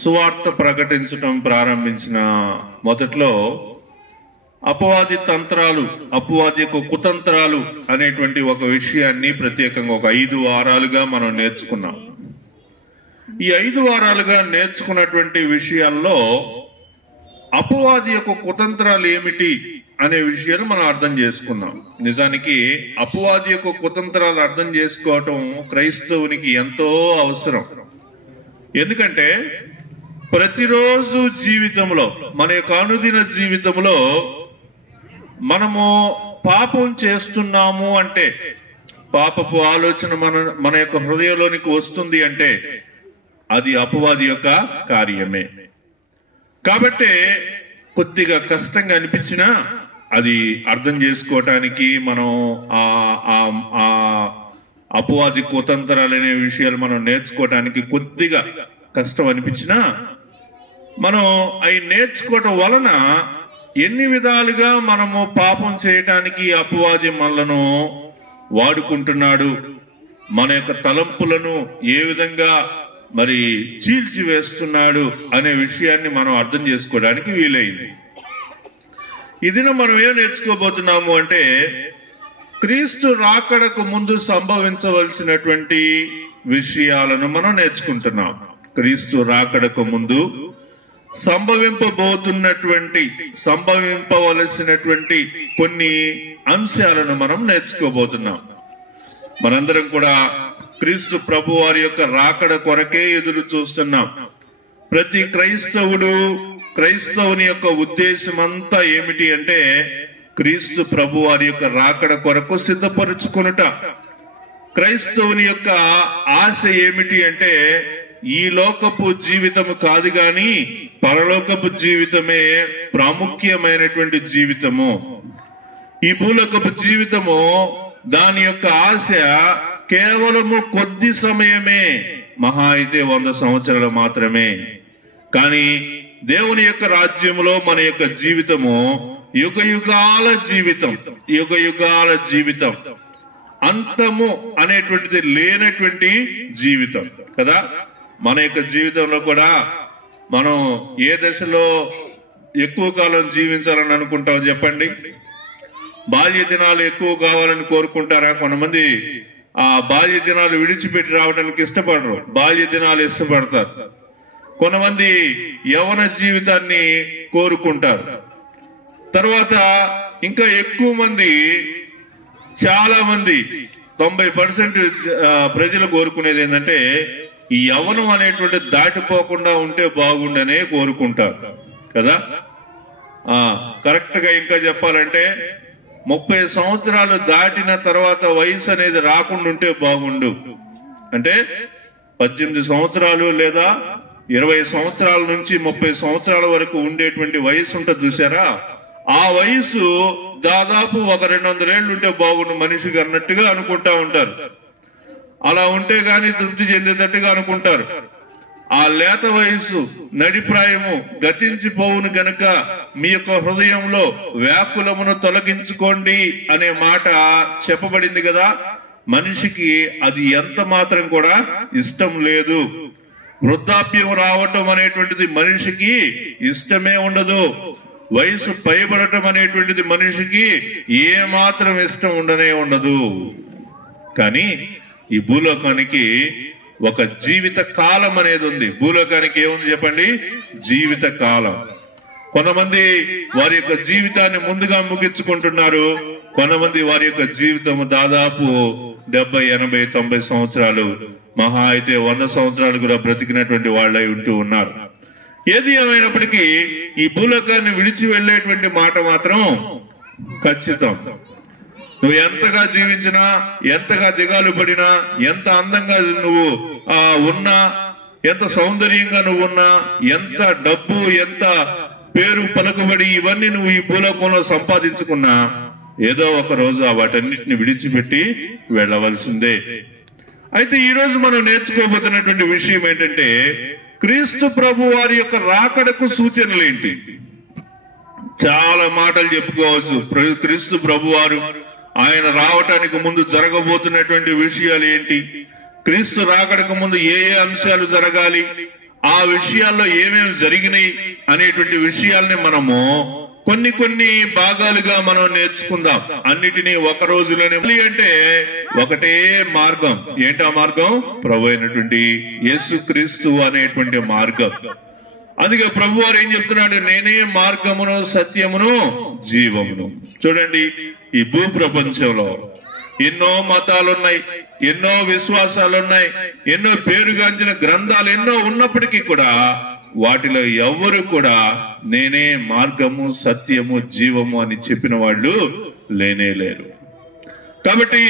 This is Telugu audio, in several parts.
సువార్త ప్రకటించడం ప్రారంభించిన మొదట్లో అపవాది తంత్రాలు, అపవాది యొక్క కుతంత్రాలు అనేటువంటి ఒక విషయాన్ని ప్రత్యేకంగా ఒక 5 వారాలుగా మనం నేర్చుకున్నాం. ఈ 5 వారాలుగా నేర్చుకున్నటువంటి విషయాల్లో అపవాది యొక్క కుతంత్రాలు ఏమిటి అనే విషయాలు మనం అర్థం చేసుకున్నాం. నిజానికి అపవాది యొక్క కుతంత్రాలు అర్థం చేసుకోవటం క్రైస్తవునికి ఎంతో అవసరం. ఎందుకంటే ప్రతిరోజు జీవితంలో, మన యొక్క అనుదిన జీవితంలో మనము పాపం చేస్తున్నాము అంటే, పాపపు ఆలోచన మన యొక్క హృదయంలోనికి వస్తుంది అంటే అది అపవాది యొక్క కార్యమే. కాబట్టి కొద్దిగా కష్టంగా అనిపించినా అది అర్థం చేసుకోవటానికి, మనం ఆ అపవాది కుతంత్రాలు అనే విషయాలు మనం నేర్చుకోవటానికి కొద్దిగా కష్టం అనిపించినా, మనం అవి నేర్చుకోవటం వలన ఎన్ని విధాలుగా మనము పాపం చేయటానికి అపవాది మనలను వాడుకుంటున్నాడు, మన యొక్క తలంపులను ఏ విధంగా మరి చీల్చివేస్తున్నాడు అనే విషయాన్ని మనం అర్థం చేసుకోవడానికి వీలైంది. ఇది మనం ఏం నేర్చుకోబోతున్నాము అంటే, క్రీస్తు రాకడకు ముందు సంభవించవలసినటువంటి విషయాలను మనం నేర్చుకుంటున్నాం. క్రీస్తు రాకడకు ముందు సంభవింపవలసినటువంటి కొన్ని అంశాలను మనం నేర్చుకోబోతున్నాం. మనందరం కూడా క్రీస్తు ప్రభు వారి యొక్క రాకడ కొరకే ఎదురు చూస్తున్నాం. ప్రతి క్రైస్తవుని యొక్క ఉద్దేశం అంతా ఏమిటి అంటే, క్రీస్తు ప్రభు వారి యొక్క రాకడ కొరకు సిద్ధపరుచుకొనుట. క్రైస్తవుని యొక్క ఆశ ఏమిటి అంటే, ఈ లోకపు జీవితము కాదు గాని పరలోకపు జీవితమే ప్రాముఖ్యమైనటువంటి జీవితము. ఈ భూలోకపు జీవితము, దాని యొక్క ఆశ కేవలము కొద్ది సమయమే, మహా అయితే 100 సంవత్సరాలు మాత్రమే. కానీ దేవుని యొక్క రాజ్యములో మన యొక్క జీవితము యుగ యుగాల జీవితం, అంతము అనేటువంటిది లేనటువంటి జీవితం కదా. మన యొక్క జీవితంలో కూడా మనం ఏ దశలో ఎక్కువ కాలం జీవించాలని అనుకుంటాం చెప్పండి? బాల్య దినాలు ఎక్కువ కావాలని కోరుకుంటారా? కొంతమంది ఆ బాల్య దినాలు విడిచిపెట్టి రావడానికి ఇష్టపడరు, బాల్య దినాలు ఇష్టపడతారు. కొంతమంది యవ్వన జీవితాన్ని కోరుకుంటారు. తర్వాత ఇంకా ఎక్కువ మంది, చాలా మంది 90% ప్రజలు కోరుకునేది ఏంటంటే, ఈ యవ్వనం అనేటువంటి దాటిపోకుండా ఉంటే బాగుండనే కోరుకుంటారు కదా. కరెక్ట్ గా ఇంకా చెప్పాలంటే 30 సంవత్సరాలు దాటిన తర్వాత వయసు అనేది రాకుండా ఉంటే బాగుండు. అంటే 18 సంవత్సరాలు లేదా 20 సంవత్సరాల నుంచి 30 సంవత్సరాల వరకు ఉండేటువంటి వయసు ఉంటుంది చూసారా, ఆ వయసు దాదాపు ఒక 200 ఏళ్ళు ఉంటే బాగుండు మనిషికి అన్నట్టుగా అనుకుంటా ఉంటారు. అలా ఉంటే గాని తృప్తి చెందేటట్టుగా అనుకుంటారు. ఆ లేత వయసు, నడిప్రాయము గతించిపోవును గనుక మీ యొక్క హృదయంలో వ్యాకులమును తొలగించుకోండి అనే మాట చెప్పబడింది కదా. మనిషికి అది ఎంత మాత్రం కూడా ఇష్టం లేదు. వృద్ధాప్యం రావటం అనేటువంటిది మనిషికి ఇష్టమే ఉండదు. వయసు పైబడటం అనేటువంటిది మనిషికి ఏ మాత్రం ఇష్టం ఉండదు. కానీ ఈ భూలోకానికి ఒక జీవిత కాలం అనేది ఉంది. భూలోకానికి ఏముంది చెప్పండి? జీవిత కాలం. కొంతమంది వారి యొక్క జీవితాన్ని ముందుగా ముగించుకుంటున్నారు. కొంతమంది వారి యొక్క జీవితం దాదాపు 70, 80, 90 సంవత్సరాలు, మహా అయితే 100 సంవత్సరాలు కూడా బ్రతికినటువంటి వాళ్ళై ఉంటూ ఉన్నారు. ఏది ఏమైనప్పటికీ ఈ భూలోకాన్ని విడిచి వెళ్లేటువంటి మాట మాత్రం ఖచ్చితం. నువ్వు ఎంతగా జీవించినా, ఎంతగా దిగాలు పడినా, ఎంత అందంగా నువ్వు ఉన్నా, ఎంత సౌందర్యంగా నువ్వు ఉన్నా, ఎంత డబ్బు, ఎంత పేరు పలుకుబడి ఇవన్నీ నువ్వు ఈ భూలోకంలో సంపాదించుకున్నా, ఏదో ఒక రోజు వాటన్నిటిని విడిచిపెట్టి వెళ్ళవలసిందే. అయితే ఈ రోజు మనం నేర్చుకోబోతున్నటువంటి విషయం ఏంటంటే, క్రీస్తు ప్రభు వారి యొక్క రాకడకు సూచనలేంటి? చాలా మాటలు చెప్పుకోవచ్చు. క్రీస్తు ప్రభు వారు ఆయన రావటానికి ముందు జరగబోతున్నటువంటి విషయాలు ఏంటి, క్రీస్తు రాకడకు ముందు ఏ అంశాలు జరగాలి, ఆ విషయాల్లో ఏమేమి జరిగినాయి అనేటువంటి విషయాల్ని మనము కొన్ని భాగాలుగా మనం నేర్చుకుందాం. అన్నిటినీ ఒక రోజులోనే అంటే ఒకటే మార్గం. ఏంటా మార్గం? ప్రభు అయినటువంటి యేసుక్రీస్తు అనేటువంటి మార్గం. అందుకే ప్రభు వారు ఏం చెప్తున్నాడు? నేనే మార్గమును, సత్యమును, జీవమును. చూడండి, ఈ భూ ప్రపంచంలో ఎన్నో మతాలున్నాయి, ఎన్నో విశ్వాసాలున్నాయి, ఎన్నో పేరుగాంచిన గ్రంథాలు ఎన్నో ఉన్నప్పటికీ కూడా వాటిలో ఎవ్వరు కూడా నేనే మార్గము, సత్యము, జీవము అని చెప్పిన వాళ్ళు లేనే లేరు. కాబట్టి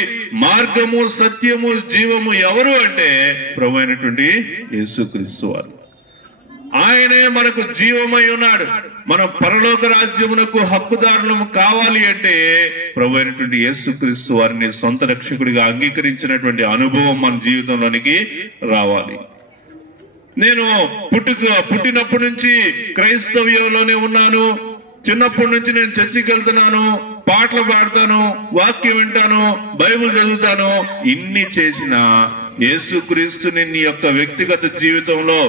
మార్గము, సత్యము, జీవము ఎవరు అంటే ప్రభు అయినటువంటి యేసుక్రీస్తు వారు. ఆయనే మనకు జీవమై ఉన్నాడు. మనం పరలోక రాజ్యమునకు హక్కుదారులము కావాలి అంటే ప్రభు అయినటువంటి యేసుక్రీస్తు వారిని సొంత రక్షకుడిగా అంగీకరించినటువంటి అనుభవం మన జీవితంలోనికి రావాలి. నేను పుట్టినప్పటి నుంచి క్రైస్తవ్యంలోనే ఉన్నాను. చిన్నప్పటి నుంచి నేను చర్చికి వెళ్తున్నాను, పాటలు పాడతాను, వాక్యం వింటాను, బైబిల్ చదువుతాను. ఇన్ని చేసిన యేసుక్రీస్తుని నీ యొక్క వ్యక్తిగత జీవితంలో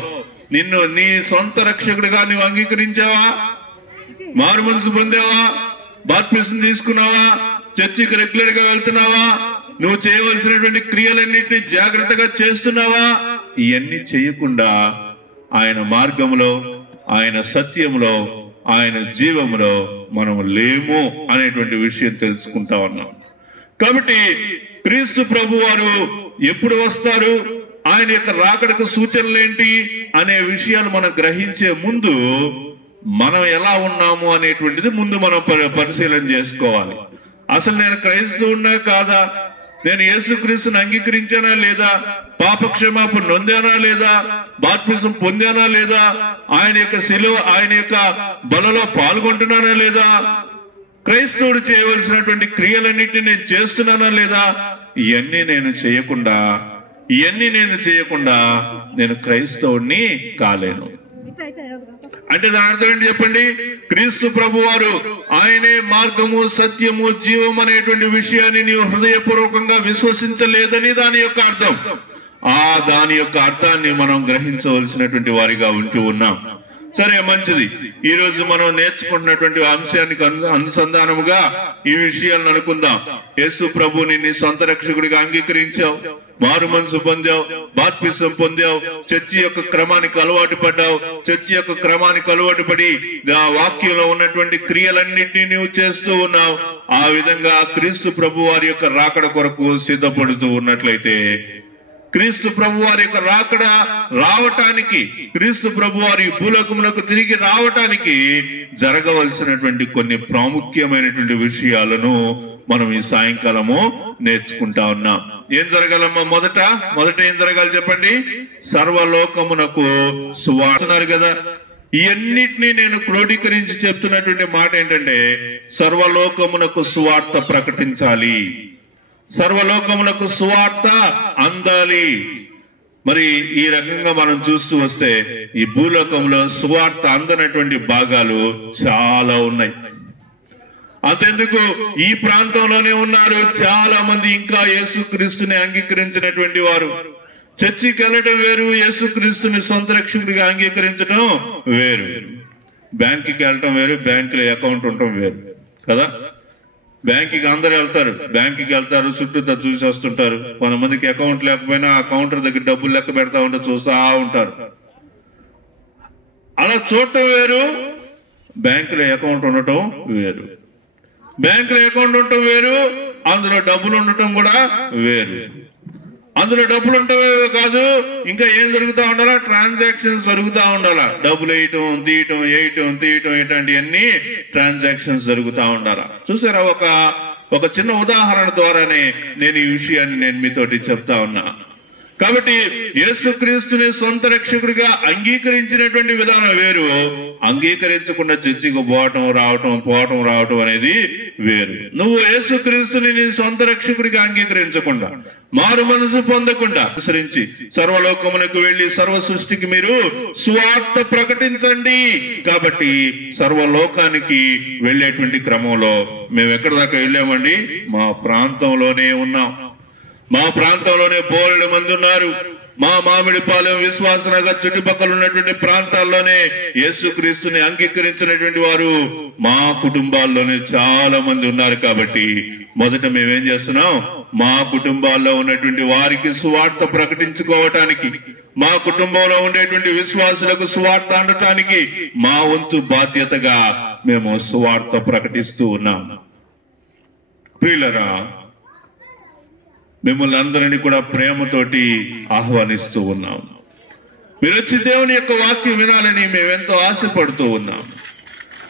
నిన్ను నీ సొంత రక్షకుడిగా నువ్వు అంగీకరించావా? మారు మనసు పొందావా? బాప్తిసం తీసుకున్నావా? చర్చికి రెగ్యులర్ గా వెళ్తున్నావా? నువ్వు చేయవలసినటువంటి క్రియలన్నింటినీ జాగ్రత్తగా చేస్తున్నావా? ఇవన్నీ చేయకుండా ఆయన మార్గంలో, ఆయన సత్యంలో, ఆయన జీవంలో మనం లేము అనేటువంటి విషయం తెలుసుకుంటా ఉన్నాం. కాబట్టి క్రీస్తు ప్రభు వారు ఎప్పుడు వస్తారు, ఆయన యొక్క రాకడకు సూచనలేంటి అనే విషయాలు మనం గ్రహించే ముందు మనం ఎలా ఉన్నాము అనేటువంటిది ముందు మనం పరిశీలన చేసుకోవాలి. అసలు నేను క్రైస్తవున్నా కాదా? నేను యేసుక్రీస్తుని అంగీకరించానా లేదా? పాపక్షమాపణ నొందానా లేదా? బాప్తిసం పొందానా లేదా? ఆయన యొక్క శిలువ, ఆయన యొక్క బలలో పాల్గొంటున్నానా లేదా? క్రైస్తవుడు చేయవలసినటువంటి క్రియలన్నింటినీ నేను చేస్తున్నానా లేదా? ఇవన్నీ నేను చేయకుండా నేను క్రైస్తవుడిని కాలేను. అంటే దాని అర్థం ఏంటి చెప్పండి? క్రీస్తు ప్రభు వారు ఆయనే మార్గము, సత్యము, జీవం అనేటువంటి విషయాన్ని నీవు హృదయపూర్వకంగా విశ్వసించలేదని దాని యొక్క అర్థం. దాని యొక్క అర్థాన్ని మనం గ్రహించవలసినటువంటి వారిగా ఉంటూ ఉన్నాం. సరే, మంచిది. ఈ రోజు మనం నేర్చుకుంటున్నటువంటి అంశానికి అనుసంధానముగా ఈ విషయాలను అనుకుందాం. యేసు ప్రభుని నీ సొంత రక్షకుడిగా అంగీకరించావు, మారు మనసు పొందావు, బాప్తిసం పొందావు, చర్చి యొక్క క్రమానికి అలవాటు పడ్డావు. చర్చి యొక్క క్రమానికి అలవాటు పడి ఆ వాక్యంలో ఉన్నటువంటి క్రియలన్నింటినీ నువ్వు చేస్తూ ఉన్నావు. ఆ విధంగా క్రీస్తు ప్రభు వారి యొక్క రాకడ కొరకు సిద్ధపడుతూ ఉన్నట్లయితే, క్రీస్తు ప్రభు వారి యొక్క రాకడ రావటానికి, క్రీస్తు ప్రభు వారి భూలోకమునకు తిరిగి రావటానికి జరగవలసినటువంటి కొన్ని ప్రాముఖ్యమైనటువంటి విషయాలను మనం ఈ సాయంకాలము నేర్చుకుంటా ఉన్నాం. ఏం జరగాలమ్మా? మొదట ఏం జరగాలి చెప్పండి? సర్వలోకమునకు సువార్తన్నారు కదా. ఇవన్నిటినీ నేను క్రోడీకరించి చెప్తున్నటువంటి మాట ఏంటంటే, సర్వలోకమునకు సువార్త ప్రకటించాలి, సర్వలోకములకు సువార్త అందాలి. మరి ఈ రకంగా మనం చూస్తూ వస్తే ఈ భూలోకంలో సువార్త అందనటువంటి భాగాలు చాలా ఉన్నాయి. అంతెందుకు, ఈ ప్రాంతంలోనే ఉన్నారు చాలా మంది ఇంకా యేసుక్రీస్తుని అంగీకరించినటువంటి వారు. చర్చికి వెళ్ళడం వేరు, యేసుక్రీస్తుని సొంత రక్షకుడిగా అంగీకరించడం వేరు. బ్యాంకుకి వెళ్ళటం వేరు, బ్యాంకులో అకౌంట్ ఉండటం వేరు కదా. బ్యాంకుకి అందరూ వెళ్తారు, బ్యాంకుకి వెళ్తారు, చుట్టూతా చూసి వస్తుంటారు. కొంతమందికి అకౌంట్ లేకపోయినా ఆ కౌంటర్ దగ్గర డబ్బులు లెక్క పెడతా ఉంటే చూస్తా ఉంటారు. అలా చూడటం వేరు, బ్యాంకులో అకౌంట్ ఉండటం వేరు. బ్యాంకులో అకౌంట్ ఉండటం వేరు, అందులో డబ్బులు ఉండటం కూడా వేరు. అందులో డబ్బులు ఉండటమే కాదు, ఇంకా ఏం జరుగుతూ ఉండాలా? ట్రాన్సాక్షన్స్ జరుగుతూ ఉండాలా. డబ్బులు వేయటం, తీయటం ఇట్లాంటివన్నీ ట్రాన్సాక్షన్స్ జరుగుతూ ఉండాలా. చూసారా? ఒక చిన్న ఉదాహరణ ద్వారానే నేను ఈ విషయాన్ని నేను మీతోటి చెప్తా ఉన్నా. కాబట్టి యేసుక్రీస్తుని సొంత రక్షకుడిగా అంగీకరించినటువంటి విధానం వేరు, అంగీకరించకుండా చర్చికి పోవటం రావటం అనేది వేరు. నువ్వు యేసుక్రీస్తుని నీ సొంత రక్షకుడిగా అంగీకరించకుండా, మారు మనసు పొందకుండా అనుసరించి సర్వలోకమునకు వెళ్లి సర్వ సృష్టికి మీరు సువార్త ప్రకటించండి. కాబట్టి సర్వలోకానికి వెళ్లేటువంటి క్రమంలో మేము ఎక్కడి దాకా వెళ్ళామండి? మా ప్రాంతంలోనే ఉన్నాం. మా ప్రాంతంలోనే బోలెడు మంది ఉన్నారు. మా మామిడిపాలెం విశ్వాసనగర్ చుట్టుపక్కల ఉన్నటువంటి ప్రాంతాల్లోనే యేసుక్రీస్తుని అంగీకరించినటువంటి వారు మా కుటుంబాల్లోనే చాలా మంది ఉన్నారు. కాబట్టి మొదట మేమేం చేస్తున్నాం, మా కుటుంబాల్లో ఉన్నటువంటి వారికి సువార్త ప్రకటించుకోవటానికి, మా కుటుంబంలో ఉండేటువంటి విశ్వాసులకు సువార్త అనటానికి మా వంతు బాధ్యతగా మేము సువార్త ప్రకటిస్తూ ఉన్నాం. ప్రియులరా, మిమ్మల్ని అందరినీ కూడా ప్రేమతోటి ఆహ్వానిస్తూ ఉన్నాం. మీరు వచ్చి దేవుని యొక్క వాక్యం వినాలని మేమెంతో ఆశపడుతూ ఉన్నాం.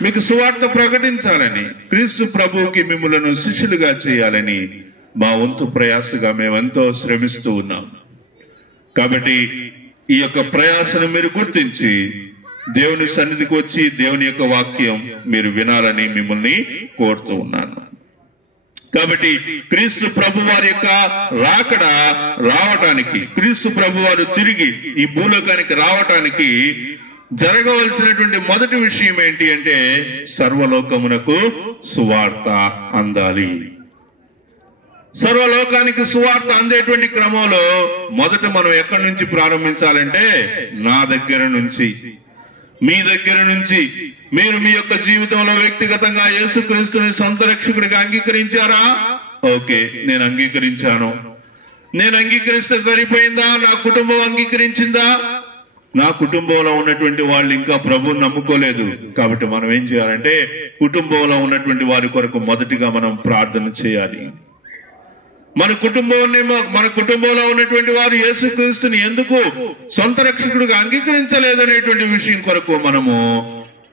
మీకు సువార్త ప్రకటించాలని, క్రీస్తు ప్రభువుకి మిమ్మల్ని శిష్యులుగా చేయాలని మా వంతు ప్రయాసగా మేమెంతో శ్రమిస్తూ ఉన్నాం. కాబట్టి ఈ యొక్క ప్రయాసను మీరు గుర్తించి దేవుని సన్నిధికి వచ్చి దేవుని యొక్క వాక్యం మీరు వినాలని మిమ్మల్ని కోరుతూ ఉన్నాను. కాబట్టి క్రీస్తు ప్రభు వారి యొక్క రాకడ రావటానికి, క్రీస్తు ప్రభు వారు తిరిగి ఈ భూలోకానికి రావటానికి జరగవలసినటువంటి మొదటి విషయం ఏంటి అంటే, సర్వలోకమునకు సువార్త అందాలి. సర్వలోకానికి సువార్త అందేటువంటి క్రమంలో మొదట మనం ఎక్కడి నుంచి ప్రారంభించాలంటే, నా దగ్గర నుంచి, మీ దగ్గర నుంచి. మీరు మీ యొక్క జీవితంలో వ్యక్తిగతంగా యేసుక్రీస్తుని సొంత రక్షకుడిగా అంగీకరించారా? ఓకే, నేను అంగీకరించాను. నేను అంగీకరిస్తే సరిపోయిందా? నా కుటుంబం అంగీకరించిందా? నా కుటుంబంలో ఉన్నటువంటి వాళ్ళు ఇంకా ప్రభువుని నమ్ముకోలేదు. కాబట్టి మనం ఏం చేయాలంటే, కుటుంబంలో ఉన్నటువంటి వారి కొరకు మొదటిగా మనం ప్రార్థన చేయాలి. మన కుటుంబంలో ఉన్నటువంటి వారు యేసుక్రీస్తుని ఎందుకు సొంత రక్షకుడిగా అంగీకరించలేదనేటువంటి విషయం కొరకు మనము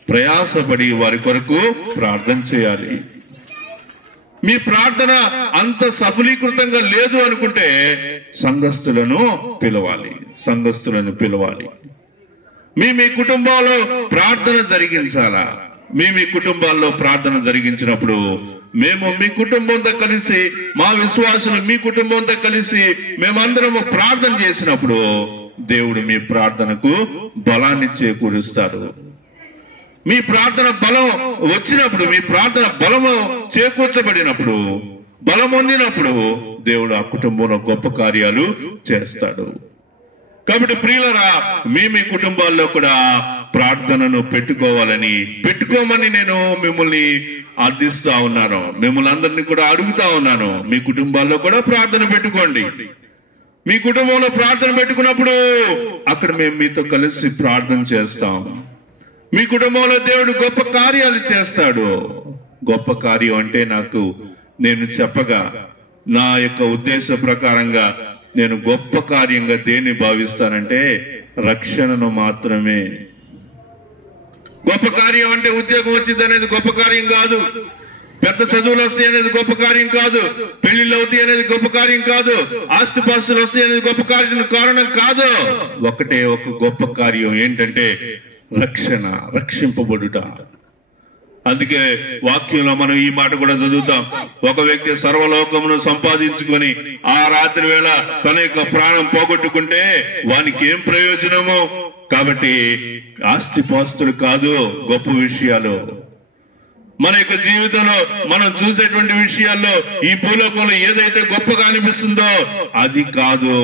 ప్రయాసపడి వారి కొరకు ప్రార్థన చేయాలి. మీ ప్రార్థన అంత సఫలీకృతంగా లేదు అనుకుంటే సంఘస్థులను పిలవాలి. మీ కుటుంబాల్లో ప్రార్థన జరిగించాలా? మీ కుటుంబాల్లో ప్రార్థన జరిగించినప్పుడు మేము మీ కుటుంబంతో కలిసి, మా విశ్వాసులు మీ కుటుంబంతో కలిసి మేమందరము ప్రార్థన చేసినప్పుడు దేవుడు మీ ప్రార్థనకు బలాన్ని చేకూరుస్తారు. మీ ప్రార్థన బలం వచ్చినప్పుడు, మీ ప్రార్థన బలము చేకూర్చబడినప్పుడు, బలం పొందినప్పుడు దేవుడు ఆ కుటుంబంలో గొప్ప కార్యాలు చేస్తాడు. కాబట్టి ప్రియులరా, మీ కుటుంబాల్లో కూడా ప్రార్థనను పెట్టుకోమని నేను మిమ్మల్ని అర్థిస్తా ఉన్నాను. మిమ్మల్ని అందరినీ కూడా అడుగుతా ఉన్నాను. మీ కుటుంబాల్లో కూడా ప్రార్థన పెట్టుకోండి. మీ కుటుంబంలో ప్రార్థన పెట్టుకున్నప్పుడు అక్కడ మేము మీతో కలిసి ప్రార్థన చేస్తాం. మీ కుటుంబంలో దేవుడు గొప్ప కార్యాలు చేస్తాడు. గొప్ప కార్యం అంటే నేను చెప్పగా, నా యొక్క ఉద్దేశ ప్రకారంగా నేను గొప్ప కార్యంగా దేన్ని భావిస్తానంటే రక్షణను మాత్రమే. గొప్ప కార్యం అంటే ఉద్యోగం వచ్చింది అనేది గొప్ప కార్యం కాదు. పెద్ద చదువులు వస్తాయి అనేది గొప్ప కార్యం కాదు. పెళ్లిళ్ళు అవుతాయి అనేది గొప్ప కార్యం కాదు. ఆస్తిపాస్తులు వస్తాయి అనేది గొప్ప కారణం కాదు. ఒకటే ఒక గొప్ప కార్యం ఏంటంటే రక్షింపబడుట. అందుకే వాక్యంలో మనం ఈ మాట కూడా చదువుతాం. ఒక వ్యక్తి సర్వలోకమును సంపాదించుకొని ఆ రాత్రి వేళ తన యొక్క ప్రాణం పోగొట్టుకుంటే వానికి ఏం ప్రయోజనము? కాబట్టి ఆస్తిపాస్తులు కాదు గొప్ప విషయాలు. మన యొక్క జీవితంలో మనం చూసేటువంటి విషయాల్లో ఈ భూలోకంలో ఏదైతే గొప్పగా అనిపిస్తుందో అది కాదు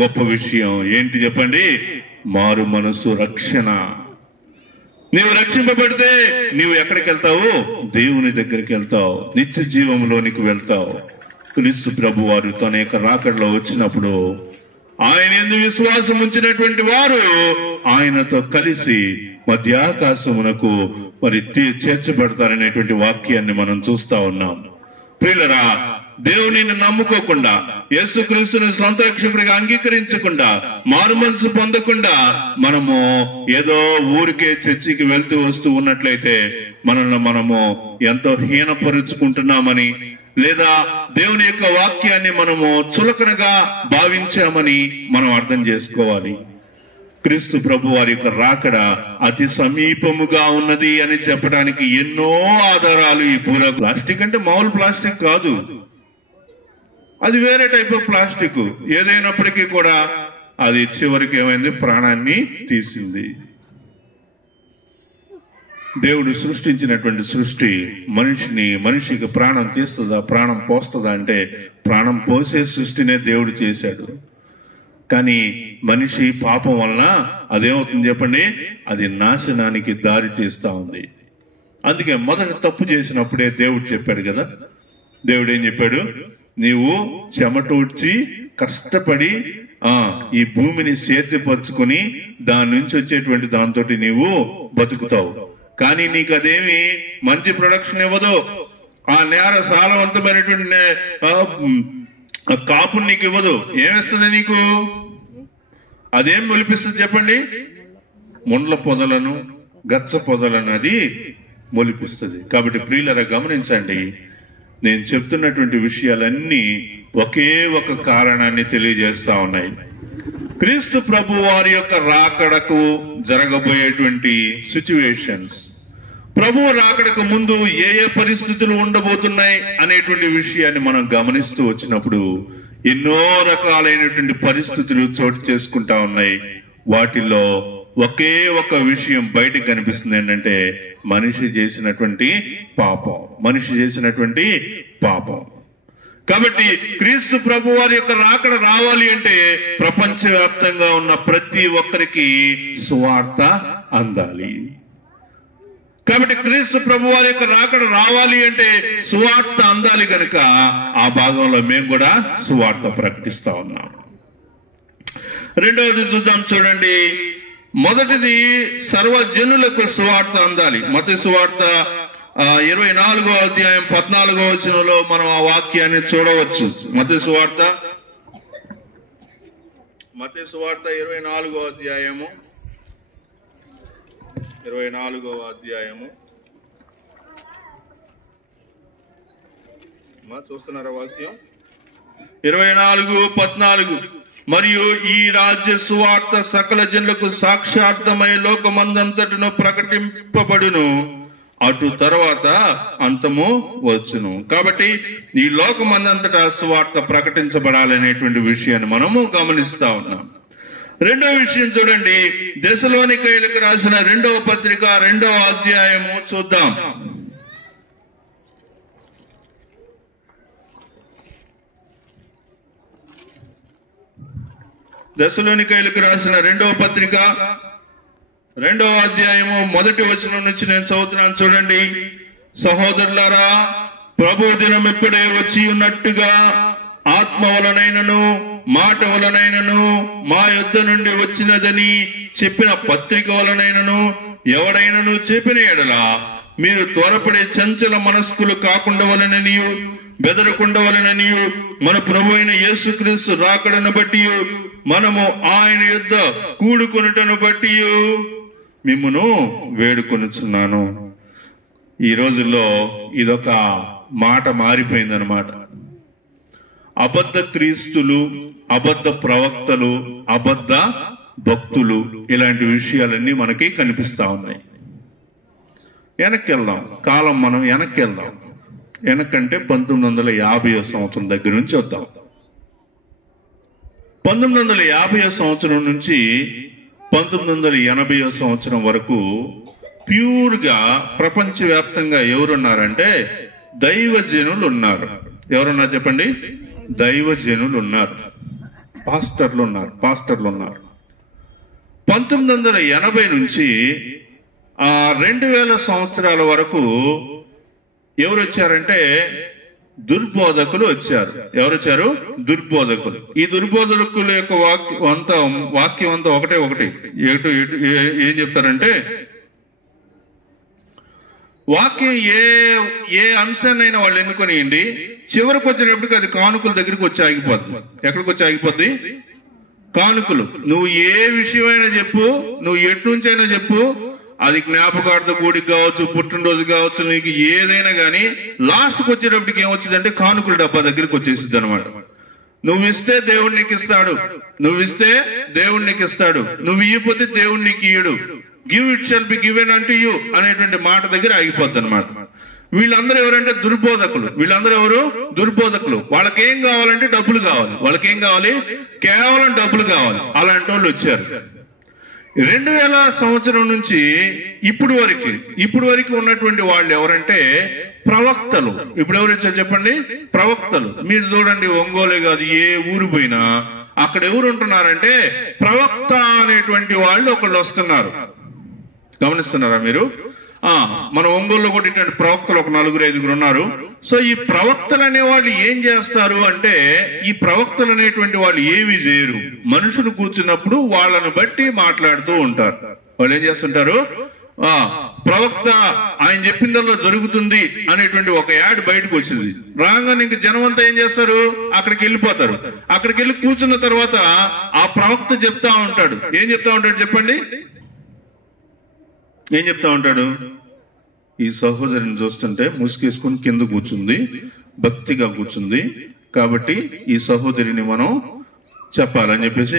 గొప్ప విషయం. ఏంటి చెప్పండి? మారు మనసు, రక్షణ. నీవు రక్షింపబడితే నీవు ఎక్కడికి వెళ్తావు? దేవుని దగ్గరికి వెళ్తావు, నిత్య జీవంలోనికి వెళ్తావు. క్రీస్తు ప్రభు వారు తన యొక్క రాకడలో వచ్చినప్పుడు ఆయన యందు విశ్వాసం ఉంచినటువంటి వారు ఆయనతో కలిసి మధ్యాకాశమునకు చేర్చబడతారనేటువంటి వాక్యాన్ని మనం చూస్తా ఉన్నాం. ప్రియులరా, దేవునిని నమ్ముకోకుండా, యేసుక్రీస్తుని సొంత రక్షకుడిగా అంగీకరించకుండా, మారు మనసు పొందకుండా మనము ఏదో ఊరికే చర్చికి వెళ్తూ వస్తూ ఉన్నట్లయితే మనము ఎంతో హీనపరుచుకుంటున్నామని, లేదా దేవుని యొక్క వాక్యాన్ని మనము చులకనగా భావించామని మనం అర్థం చేసుకోవాలి. క్రీస్తు ప్రభు వారి యొక్క రాకడ అతి సమీపముగా ఉన్నది అని చెప్పడానికి ఎన్నో ఆధారాలు ఈ ప్లాస్టిక్ అంటే మామూలు ప్లాస్టిక్ కాదు, అది వేరే టైప్ ఆఫ్ ప్లాస్టిక్. ఏదైనప్పటికీ కూడా అది చివరికి ఏమైంది? ప్రాణాన్ని తీసింది. దేవుడు సృష్టించినటువంటి సృష్టి మనిషికి ప్రాణం తీస్తుందా, ప్రాణం పోస్తుందా అంటే ప్రాణం పోసే సృష్టినే దేవుడు చేశాడు. కానీ మనిషి పాపం వలన అదేమవుతుంది చెప్పండి, అది నాశనానికి దారి తీస్తా ఉంది. అందుకే మొదట తప్పు చేసినప్పుడే దేవుడు చెప్పాడు కదా, దేవుడు ఏం చెప్పాడు, నీవు చెమటూడ్చి కష్టపడి ఈ భూమిని సేద్యపరుచుకుని దాని నుంచి వచ్చేటువంటి దాంతో నీవు బతుకుతావు. కానీ నీకు అదేమి మంచి ప్రొడక్షన్ ఇవ్వదు. ఆ నేల సారవంతమైనటువంటి కాపు నీకు ఇవ్వదు. ఏమిస్తుంది నీకు? అదేం మొలిపిస్తుంది చెప్పండి? ముండ్ల పొదలను, గచ్చ పొదలను అది మొలిపిస్తుంది. కాబట్టి ప్రియులారా గమనించండి, నేను చెప్తున్నటువంటి విషయాలన్నీ ఒకే ఒక కారణాన్ని తెలియజేస్తా ఉన్నాయి. క్రీస్తు ప్రభు వారి యొక్క రాకడకు జరగబోయేటువంటి సిచ్యువేషన్స్, ప్రభు రాకడకు ముందు ఏ ఏ పరిస్థితులు ఉండబోతున్నాయి అనేటువంటి విషయాన్ని మనం గమనిస్తూ వచ్చినప్పుడు ఎన్నో రకాలైనటువంటి పరిస్థితులు చోటు చేసుకుంటా ఉన్నాయి. వాటిల్లో ఒకే ఒక విషయం బయటకు కనిపిస్తుంది, ఏంటంటే మనిషి చేసినటువంటి పాపం. కాబట్టి క్రీస్తు ప్రభు వారి యొక్క రాకడ రావాలి అంటే ప్రపంచవ్యాప్తంగా ఉన్న ప్రతి ఒక్కరికి సువార్త అందాలి. కాబట్టి క్రీస్తు ప్రభు వారి యొక్క రాకడ రావాలి అంటే సువార్త అందాలి కనుక ఆ భాగంలో మేము కూడా సువార్త ప్రకటిస్తా ఉన్నాం. రెండవది చూద్దాం, చూడండి. మొదటిది సర్వజనులకు సువార్త అందాలి. మత్తయి సువార్త 24వ అధ్యాయం 14వ వచనంలో మనం ఆ వాక్యాన్ని చూడవచ్చు. మత్తయి సువార్త 24వ అధ్యాయము 24వ అధ్యాయము చూస్తున్నారా వాక్యం? 24:14 మరియు ఈ రాజ్య సువార్త సకల జనులకు సాక్షార్థమై లోకమందంతటను ప్రకటింపబడును, అటు తర్వాత అంతము వచ్చును. కాబట్టి ఈ లోకమందంతటా సువార్త ప్రకటించబడాలనేటువంటి విషయాన్ని మనము గమనిస్తా ఉన్నాం. రెండో విషయం చూడండి, దెసలోనికయులకు రాసిన 2వ పత్రిక 2వ అధ్యాయము చూద్దాం. దెసలోనికయులకు రాసిన 2వ పత్రిక 2వ అధ్యాయము 1వ వచనం నుంచి నేను చదువుతున్నాను, చూడండి. సహోదరులారా, ప్రభు దినం ఇప్పుడే వచ్చి ఉన్నట్టుగా ఆత్మ వలనైనను మాట వలనైనను మా యొద్ద నుండి వచ్చినదని చెప్పిన పత్రిక వలనైనను ఎవడైనను చెప్పిన ఎడల మీరు త్వరపడే చంచల మనస్కులు కాకుండా వలననియు బెదరకుండా వలననియు మన ప్రభు అయిన యేసుక్రీస్తు రాకడను బట్టి మనము ఆయన యొద్ద కూడుకొనుటను బట్టి మిమ్మును వేడుకొనుచున్నాను. ఈ రోజుల్లో ఇదొక మాట మారిపోయిందనమాట. అబద్ధ క్రీస్తులు, అబద్ధ ప్రవక్తలు, అబద్ధ భక్తులు, ఇలాంటి విషయాలన్నీ మనకి కనిపిస్తా ఉన్నాయి. వెనక్కి వెళ్దాం, కాలం మనం వెనక్కి వెళ్దాం. వెనక్కంటే 1950వ సంవత్సరం దగ్గర నుంచి వద్దాం. 1950వ సంవత్సరం నుంచి 1980వ సంవత్సరం వరకు ప్యూర్ గా ప్రపంచవ్యాప్తంగా ఎవరున్నారంటే దైవజనులు ఉన్నారు. ఎవరున్నారు చెప్పండి? దైవజనులు ఉన్నారు, పాస్టర్లు ఉన్నారు. 1980 నుంచి 2000 సంవత్సరాల వరకు ఎవరు వచ్చారంటే దుర్బోధకులు వచ్చారు. ఎవరు వచ్చారు? దుర్బోధకులు. ఈ దుర్బోధకుల యొక్క వాక్యం అంతా ఒకటే. ఏం చెప్తారంటే, వాక్యం ఏ అంశాన్నైనా వాళ్ళు ఎన్నుకొనియండి, చివరికి వచ్చేటప్పటికి అది కానుకల దగ్గరికి వచ్చి ఆగిపోద్ది. ఎక్కడికి వచ్చి ఆగిపోద్ది? కానుకలు. నువ్వు ఏ విషయమైనా చెప్పు, నువ్వు ఎటు నుంచైనా చెప్పు, అది జ్ఞాపకార్థ కూడికి కావచ్చు, పుట్టినరోజు కావచ్చు, నీకు ఏదైనా గానీ లాస్ట్కి వచ్చేటప్పటికి ఏమొచ్చిందంటే కానుకల డబ్బా దగ్గరికి వచ్చేసిద్ది అనమాట. నువ్వు ఇస్తే దేవుడు నీకు ఇస్తాడు, నువ్వు ఇవ్వకపోతే దేవుడు నీకు ఇయ్యడు. Give it shall be given unto you అనేటువంటి మాట దగ్గర ఆగిపోద్ది అనమాట. వీళ్ళందరూ ఎవరంటే దుర్బోధకులు. వీళ్ళందరూ ఎవరు? దుర్బోధకులు. వాళ్ళకేం కావాలంటే డబ్బులు కావాలి. వాళ్ళకేం కావాలి? కేవలం డబ్బులు కావాలి. అలాంటి వాళ్ళు వచ్చారు. 2000 సంవత్సరం నుంచి ఇప్పుడు వరకు ఉన్నటువంటి వాళ్ళు ఎవరంటే ప్రవక్తలు. ఇప్పుడు ఎవరు వచ్చారు చెప్పండి? ప్రవక్తలు. మీరు చూడండి, ఒంగోలే కాదు, ఏ ఊరు పోయినా అక్కడ ఎవరు ఉంటున్నారంటే ప్రవక్త అనేటువంటి వాళ్ళు ఒకళ్ళు వస్తున్నారు. గమనిస్తున్నారా మీరు? మన ఒంగోలులో కూడా ఇటువంటి ప్రవక్తలు ఒక 4-5 ఉన్నారు. సో ఈ ప్రవక్తలు అనే వాళ్ళు ఏం చేస్తారు అంటే, ఈ ప్రవక్తలు అనేటువంటి వాళ్ళు ఏమి చేయరు. మనుషులు కూర్చున్నప్పుడు వాళ్ళను బట్టి మాట్లాడుతూ ఉంటారు. వాళ్ళు ఏం చేస్తుంటారు, ప్రవక్త ఆయన చెప్పిందల్లా జరుగుతుంది అనేటువంటి ఒక యాడ్ బయటకు వచ్చింది. రాగానే ఇంక జనం అంతా ఏం చేస్తారు, అక్కడికి వెళ్ళిపోతారు. అక్కడికి వెళ్ళి కూర్చున్న తర్వాత ఆ ప్రవక్త చెప్తా ఉంటాడు. ఏం చెప్తా ఉంటాడు చెప్పండి? ఏం చెప్తా ఉంటాడు? ఈ సహోదరిని చూస్తుంటే ముసుగేసుకుని కింద కూర్చుంది, భక్తిగా కూర్చుంది, కాబట్టి ఈ సహోదరిని మనం చెప్పాలని చెప్పేసి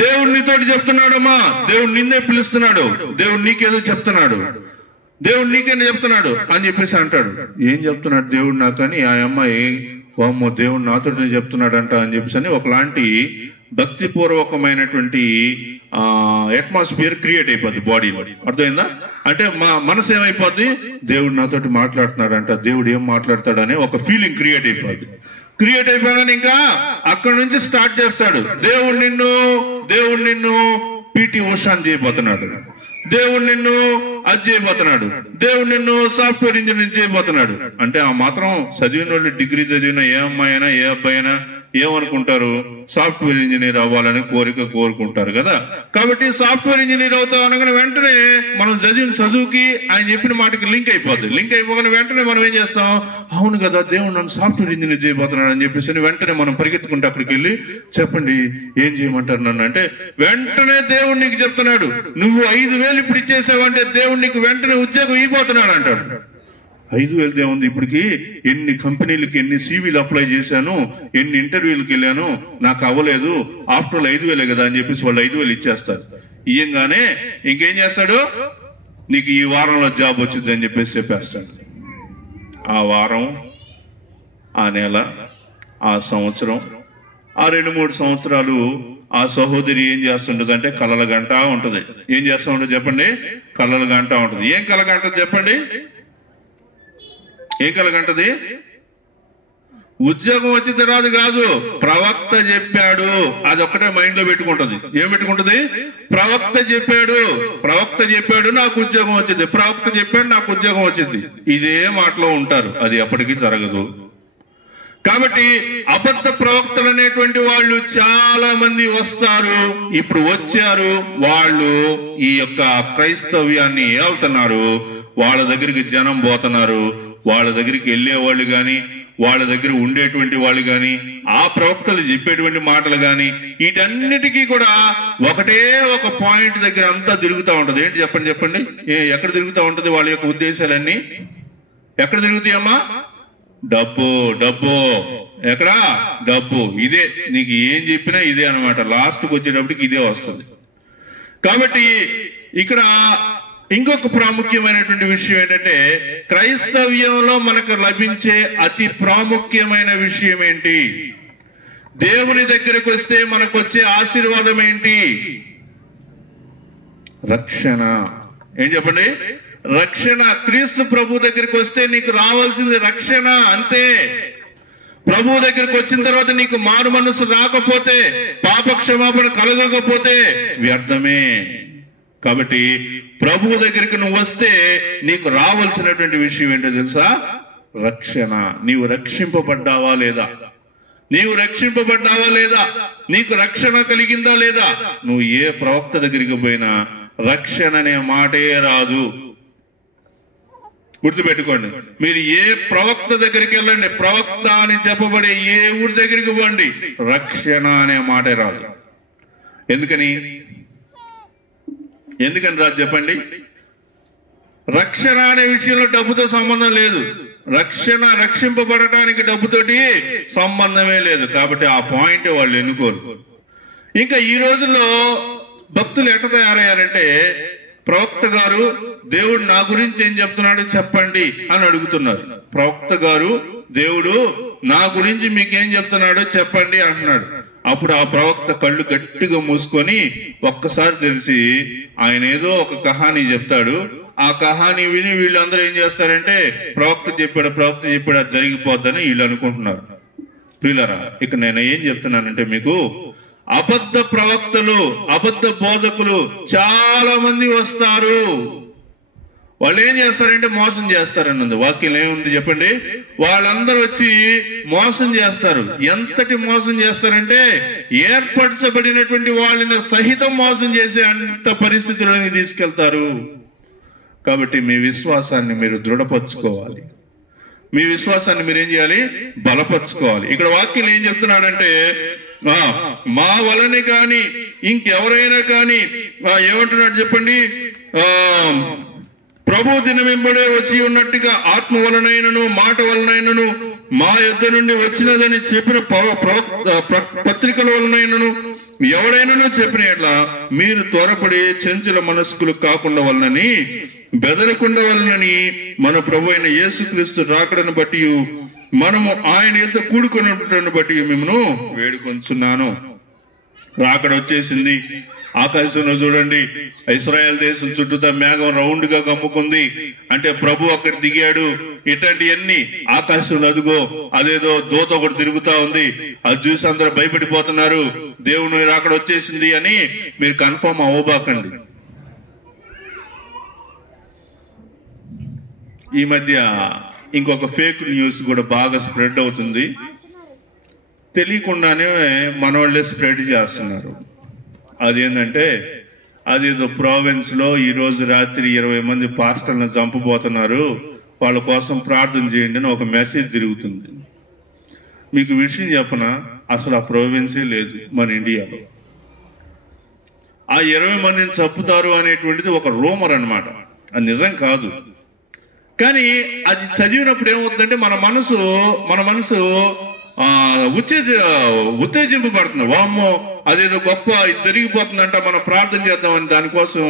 దేవుడు నీతోటి చెప్తున్నాడమ్మా, దేవుడు నిన్నే పిలుస్తున్నాడు, దేవుడు నీకేదో చెప్తున్నాడు, దేవుడు నీకేదో చెప్తున్నాడు అని చెప్పేసి అంటాడు. ఏం చెప్తున్నాడు దేవుడు నాకని ఆ అమ్మాయి, వామ్మో దేవుడు నాతోటి చెప్తున్నాడంట అని చెప్పేసి అని ఒకలాంటి భక్తిపూర్వకమైనటువంటి అట్మాస్ఫియర్ క్రియేట్ అయిపోద్ది బాడీలో. అర్థమైందా? అంటే మా మనసు ఏమైపోద్ది, దేవుడు నాతోటి మాట్లాడుతున్నాడంట, దేవుడు ఏం మాట్లాడతాడు అనే ఒక ఫీలింగ్ క్రియేట్ అయిపోద్ది. క్రియేట్ అయిపోగానే ఇంకా అక్కడి నుంచి స్టార్ట్ చేస్తాడు. దేవుడు నిన్ను పీటీ ఉషాన్ చేయబోతున్నాడు, దేవుడు నిన్ను అది చేయబోతున్నాడు, దేవుడు నిన్ను సాఫ్ట్వేర్ ఇంజనీర్ చేయబోతున్నాడు. అంటే ఆ మాత్రం చదివిన వాళ్ళు, డిగ్రీ చదివిన ఏ అమ్మాయి అయినా ఏ అబ్బాయి అయినా ఏమనుకుంటారు, సాఫ్ట్వేర్ ఇంజనీర్ అవ్వాలని కోరుకుంటారు కదా. కాబట్టి సాఫ్ట్వేర్ ఇంజనీర్ అవుతా అనగానే వెంటనే మనం చదివిన చదువుకి ఆయన చెప్పిన మాటకి లింక్ అయిపోద్ది. లింక్ అయిపోగానే వెంటనే మనం ఏం చేస్తాం, అవును కదా దేవుడు నన్ను సాఫ్ట్వేర్ ఇంజనీర్ చేయబోతున్నాడు అని చెప్పేసి వెంటనే మనం పరిగెత్తుకుంటే అక్కడికి వెళ్ళి చెప్పండి ఏం చేయమంటారు నన్ను అంటే, వెంటనే దేవుడు నీకు చెప్తున్నాడు, నువ్వు 5,000 ఇప్పుడు ఇచ్చేసావంటే దేవుడు నీకు వెంటనే ఉద్యోగం ఇవ్వబోతున్నాడు అంటాడు. 5,000 దేవుంది, ఇప్పటికి ఎన్ని కంపెనీలకి ఎన్ని సీవీలు అప్లై చేశాను, ఎన్ని ఇంటర్వ్యూలకు వెళ్ళాను, నాకు అవ్వలేదు, ఆఫ్టర్ 5,000 కదా అని చెప్పేసి వాళ్ళు 5,000 ఇచ్చేస్తారు. ఇయ్యంగానే ఇంకేం చేస్తాడు, నీకు ఈ వారంలో జాబ్ వచ్చింది అని చెప్పేసి చెప్పేస్తాడు. ఆ వారం, ఆ నెల, ఆ సంవత్సరం, ఆ 2-3 సంవత్సరాలు ఆ సహోదరి ఏం చేస్తుంటది అంటే కలల గంట ఉంటది. ఏం చేస్తూ ఉంటుంది చెప్పండి? కలల గంట ఉంటుంది. ఏం కలగంటది చెప్పండి? ఏం కలగంటది? ఉద్యోగం వచ్చింది రాదు కాదు, ప్రవక్త చెప్పాడు అది ఒక్కటే మైండ్ లో పెట్టుకుంటది. ఏం పెట్టుకుంటది? ప్రవక్త చెప్పాడు నాకు ఉద్యోగం వచ్చింది, ప్రవక్త చెప్పాడు నాకు ఉద్యోగం వచ్చింది. ఇదే మాటలో ఉంటారు, అది ఎప్పటికీ జరగదు. కాబట్టి అబద్ధ ప్రవక్తలు అనేటువంటి వాళ్ళు చాలా మంది వస్తారు, ఇప్పుడు వచ్చారు. వాళ్ళు ఈ యొక్క క్రైస్తవ్యాన్ని ఏళ్తున్నారు, వాళ్ళ దగ్గరికి జనం పోతున్నారు, వాళ్ళ దగ్గరికి వెళ్లేవాళ్ళు గాని, వాళ్ళ దగ్గర ఉండేటువంటి వాళ్ళు గాని, ఆ ప్రవక్తలు చెప్పేటువంటి మాటలు గాని, వీటన్నిటికీ కూడా ఒకటే ఒక పాయింట్ దగ్గర అంతా తిరుగుతూ ఉంటది. ఏంటి చెప్పండి? ఎక్కడ తిరుగుతూ ఉంటది వాళ్ళ యొక్క ఉద్దేశాలన్నీ? ఎక్కడ తిరుగుతాయమ్మా? డబ్బు. ఎక్కడా? డబ్బు. ఇదే నీకు ఏం చెప్పినా ఇదే అనమాట. లాస్ట్కి వచ్చేటప్పటికి ఇదే వస్తుంది. కాబట్టి ఇక్కడ ఇంకొక ప్రాముఖ్యమైనటువంటి విషయం ఏంటంటే, క్రైస్తవ్యంలో మనకు లభించే అతి ప్రాముఖ్యమైన విషయం ఏంటి? దేవుని దగ్గరకు వస్తే మనకు వచ్చే ఆశీర్వాదం ఏంటి? రక్షణ. ఏం చెప్పండి? రక్షణ. క్రీస్తు ప్రభు దగ్గరికి వస్తే నీకు రావాల్సింది రక్షణ, అంతే. ప్రభు దగ్గరికి వచ్చిన తర్వాత నీకు మారు మనసు రాకపోతే, పాప క్షమాపణ కలగకపోతే వ్యర్థమే. కాబట్టి ప్రభు దగ్గరికి నువ్వు వస్తే నీకు రావాల్సినటువంటి విషయం ఏంటో తెలుసా? రక్షణ. నీవు రక్షింపబడ్డావా లేదా? నీకు రక్షణ కలిగిందా లేదా? నువ్వు ఏ ప్రవక్త దగ్గరికి పోయినా రక్షణ అనే మాటే రాదు. గుర్తుపెట్టుకోండి. మీరు ఏ ప్రవక్త దగ్గరికి వెళ్ళండి, ప్రవక్త అని చెప్పబడే ఏ ఊరి దగ్గరికి పోండి, రక్షణ అనే మాటే రాదు. ఎందుకని రాదు చెప్పండి? రక్షణ అనే విషయంలో డబ్బుతో సంబంధం లేదు. రక్షింపబడటానికి డబ్బుతోటి సంబంధమే లేదు. కాబట్టి ఆ పాయింట్ వాళ్ళు ఎన్నుకోరు. ఇంకా ఈ రోజుల్లో భక్తులు ఎట్లా తయారయ్యారంటే, ప్రవక్త గారు దేవుడు నా గురించి ఏం చెప్తున్నాడు చెప్పండి అని అడుగుతున్నారు. ప్రవక్త గారు దేవుడు నా గురించి మీకేం చెప్తున్నాడో చెప్పండి అంటున్నాడు. అప్పుడు ఆ ప్రవక్త కళ్ళు గట్టిగా మూసుకొని ఒక్కసారి తెలిసి ఆయన ఏదో ఒక కహానీ చెప్తాడు. ఆ కహానీ విని వీళ్ళందరూ ఏం చేస్తారంటే, ప్రవక్త చెప్పాడు అది జరిగిపోద్దని వీళ్ళు అనుకుంటున్నారు. ప్రియులారా, ఇక నేను ఏం చెప్తున్నానంటే, మీకు అబద్ధ ప్రవక్తలు, అబద్ధ బోధకులు చాలా మంది వస్తారు. వాళ్ళు ఏం చేస్తారంటే మోసం చేస్తారన్నది వాక్యం ఏముంది చెప్పండి. వాళ్ళందరూ వచ్చి మోసం చేస్తారు. ఎంతటి మోసం చేస్తారంటే ఏర్పరచబడినటువంటి వాళ్ళని సహితం మోసం చేసే అంత పరిస్థితులని తీసుకెళ్తారు. కాబట్టి మీ విశ్వాసాన్ని మీరు దృఢపరచుకోవాలి. మీ విశ్వాసాన్ని మీరు ఏం చేయాలి? బలపరచుకోవాలి. ఇక్కడ వాక్యం ఏం చెప్తున్నాడంటే, మా వలనే కాని ఇంకెవరైనా కానీ ఏమంటున్నాడు చెప్పండి, ప్రభు దినం వెంబడే వచ్చి ఉన్నట్టుగా ఆత్మ వలనైనను మాట వలనైనను మా యొద్ద నుండి వచ్చినదని చెప్పిన పత్రికల వలనైనను ఎవడైనాను చెప్పిన ఎట్లా మీరు త్వరపడి చంచల మనస్కులు కాకుండా వలనని బెదరకుండా వలనని మన ప్రభు అయిన యేసుక్రీస్తు రాకడను బట్టి మనము ఆయన ఎంత కూడుకుని బట్టి మిమ్మను వేడుకొంచున్నాను. రాకడ వచ్చేసింది. ఆకాశంలో చూడండి, ఇశ్రాయేల్ దేశం చుట్టూతా మేఘం రౌండ్ గా కమ్ముకుంది. అంటే ప్రభు అక్కడ దిగాడు. ఇట్లాంటివన్నీ ఆకాశంలో అదుగో అదేదో దూత ఒకటి తిరుగుతా ఉంది. అది చూసి అందరూ భయపడిపోతున్నారు. దేవుని రాకడ వచ్చేసింది అని మీరు కన్ఫర్మ్ అవ్వబాకండి. ఈ మధ్య ఇంకొక ఫేక్ న్యూస్ కూడా బాగా స్ప్రెడ్ అవుతుంది. తెలియకుండానే మనోళ్ళే స్ప్రెడ్ చేస్తున్నారు. అదేంటంటే అదేదో ప్రావిన్స్ లో ఈ రోజు రాత్రి 20 మంది పాస్టర్లను చంపబోతున్నారు, వాళ్ళ కోసం ప్రార్థన చేయండి అని ఒక మెసేజ్ తిరుగుతుంది. మీకు విషయం చెప్పనా, అసలు ఆ ప్రావిన్సే లేదు మన ఇండియాలో. ఆ 20 మందిని చంపుతారు అనేటువంటిది ఒక రూమర్ అన్నమాట, అది నిజం కాదు. కానీ అది చదివినప్పుడు ఏమవుతుందంటే మన మనసు ఉత్తేజింపబడుతుంది. వామ్మో అదేదో గొప్ప ఇది జరిగిపోతుందంట, మనం ప్రార్థన చేద్దామని దానికోసం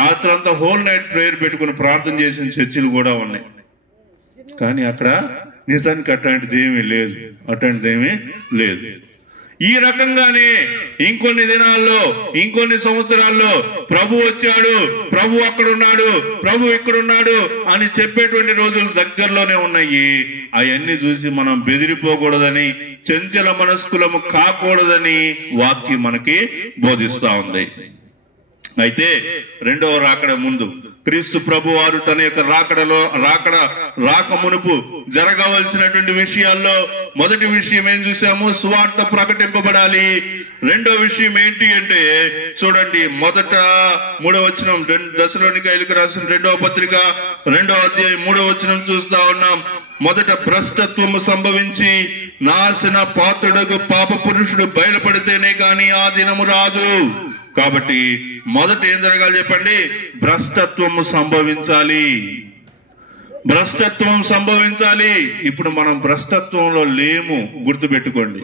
రాత్రంతా హోల్ నైట్ ప్రేయర్ పెట్టుకుని ప్రార్థన చేసిన చర్చిలు కూడా ఉన్నాయి. కానీ అక్కడ నిజానికి అట్లాంటిది ఏమీ లేదు. ఈ రకంగానే ఇంకొన్ని దినాల్లో, ఇంకొన్ని సంవత్సరాల్లో ప్రభు వచ్చాడు, ప్రభు అక్కడున్నాడు, ప్రభు ఇక్కడున్నాడు అని చెప్పేటువంటి రోజులు దగ్గరలోనే ఉన్నాయి. అవన్నీ చూసి మనం బెదిరిపోకూడదని, చంచల మనస్కులము కాకూడదని వాక్యం మనకి బోధిస్తా ఉంది. అయితే రెండవ రాకడ ముందు క్రీస్తు ప్రభు వారు తన యొక్క రాక మునుపు జరగవలసినటువంటి విషయాల్లో మొదటి విషయం ఏం చూసాము? సువార్త ప్రకటింపబడాలి. రెండో విషయం ఏంటి అంటే చూడండి, మొదట 3వ వచనం, దశలోనికైలకు రాసిన 2వ పత్రిక 2వ అధ్యాయం 3వ వచనం చూస్తా ఉన్నాం. మొదట భ్రష్టత్వము సంభవించి నాశన పాత్రుడకు పాప పురుషుడు బయలుపడితేనే గాని ఆ దినము రాదు. కాబట్టి మొదట ఏం జరగాలి చెప్పండి? భ్రష్టత్వము సంభవించాలి. ఇప్పుడు మనం భ్రష్టత్వంలో లేము, గుర్తుపెట్టుకోండి.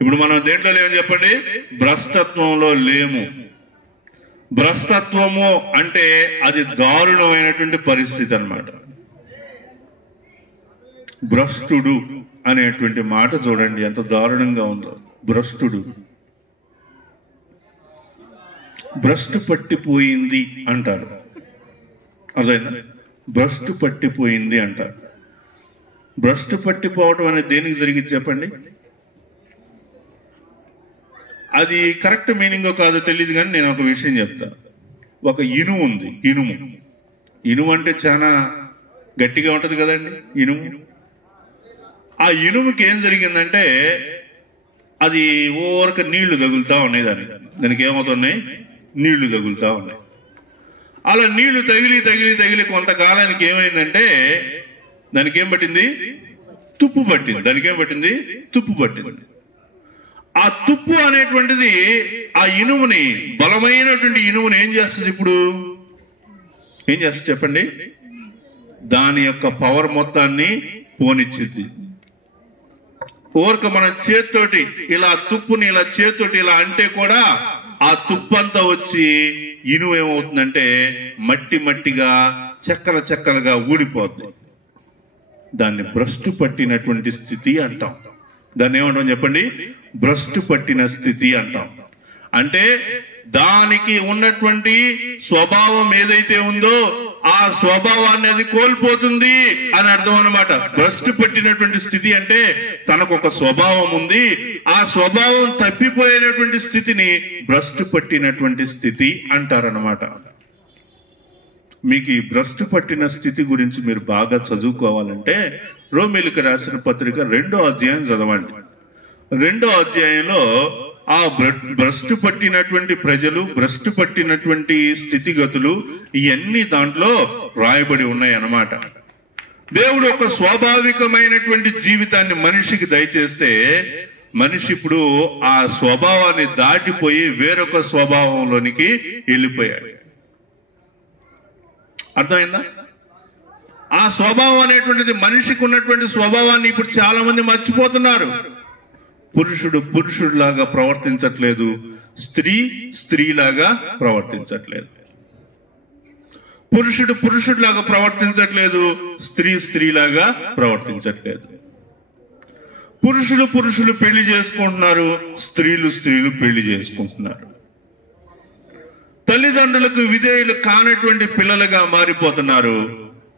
ఇప్పుడు మనం దేంట్లో లేము చెప్పండి? భ్రష్టత్వంలో లేము. భ్రష్టత్వము అంటే అది దారుణమైనటువంటి పరిస్థితి అన్నమాట. భ్రష్టుడు అనేటువంటి మాట చూడండి ఎంత దారుణంగా ఉందో. భ్రష్టుడు, భ్రష్టు పట్టిపోయింది అంటారు. అర్థమైందా? భ్రష్టు పట్టిపోయింది అంటారు. భ్రష్టు పట్టిపోవడం అనేది దేనికి జరిగింది చెప్పండి? అది కరెక్ట్ మీనింగో కాదో తెలియదు, కానీ నేను ఒక విషయం చెప్తా. ఒక ఇనుము ఉంది. ఇనుము అంటే చాలా గట్టిగా ఉంటది కదండి ఇనుము. ఆ ఇనుముకి ఏం జరిగిందంటే అది ఓరక నీళ్లు తగులుతా ఉన్నాయి. దానికి ఏమవుతున్నాయి? నీళ్లు తగులుతా ఉన్నాయి. అలా నీళ్లు తగిలి కొంతకాలానికి ఏమైందంటే దానికి ఏం పట్టింది? తుప్పు పట్టింది. ఆ తుప్పు అనేటువంటిది ఆ ఇనుముని, బలమైనటువంటి ఇనుముని ఏం చేస్తుంది? ఇప్పుడు ఏం చేస్తుంది చెప్పండి? దాని యొక్క పవర్ మొత్తాన్ని పోనిచ్చింది. ఓరక మనం చేత్తోటి ఇలా తుప్పుని చేత్తోటి ఇలా అంటే కూడా ఆ తుప్పంతా వచ్చి ఇనుము ఏమవుతుందంటే మట్టిగా చెక్కలుగా ఊడిపోద్ది. దాన్ని భ్రష్టు పట్టినటువంటి స్థితి అంటాం. దాన్ని ఏమంటాం చెప్పండి? భ్రష్టు పట్టిన స్థితి అంటాం. అంటే దానికి ఉన్నటువంటి స్వభావం ఏదైతే ఉందో ఆ స్వభావాన్ని అది కోల్పోతుంది అని అర్థం అన్నమాట. భ్రష్టు పట్టినటువంటి స్థితి అంటే తనకు ఒక స్వభావం ఉంది, ఆ స్వభావం తప్పిపోయినటువంటి స్థితిని భ్రష్టు పట్టినటువంటి స్థితి అంటారన్నమాట. మీకు ఈ భ్రష్టు పట్టిన స్థితి గురించి మీరు బాగా చదువుకోవాలంటే రోమీయులకు రాసిన పత్రిక 2వ అధ్యాయం చదవండి. 2వ అధ్యాయంలో ఆ భ్రష్టు పట్టినటువంటి ప్రజలు, భ్రష్టు పట్టినటువంటి స్థితిగతులు ఇవన్నీ దాంట్లో రాయబడి ఉన్నాయి అన్నమాట. దేవుడు ఒక స్వాభావికమైనటువంటి జీవితాన్ని మనిషికి దయచేస్తే మనిషి ఇప్పుడు ఆ స్వభావాన్ని దాటిపోయి వేరొక స్వభావంలోనికి వెళ్ళిపోయాడు. అర్థమైందా? ఆ స్వభావం అనేటువంటిది, మనిషికి ఉన్నటువంటి స్వభావాన్ని ఇప్పుడు చాలా మంది మర్చిపోతున్నారు. పురుషుడు పురుషుడిలాగా ప్రవర్తించట్లేదు, స్త్రీ స్త్రీలాగా ప్రవర్తించట్లేదు. పురుషుడు పురుషుడిలాగా ప్రవర్తించట్లేదు, స్త్రీ స్త్రీలాగా ప్రవర్తించట్లేదు. పురుషులు పెళ్లి చేసుకుంటున్నారు, స్త్రీలు పెళ్లి చేసుకుంటున్నారు. తల్లిదండ్రులకు విధేయులు కానటువంటి పిల్లలుగా మారిపోతున్నారు.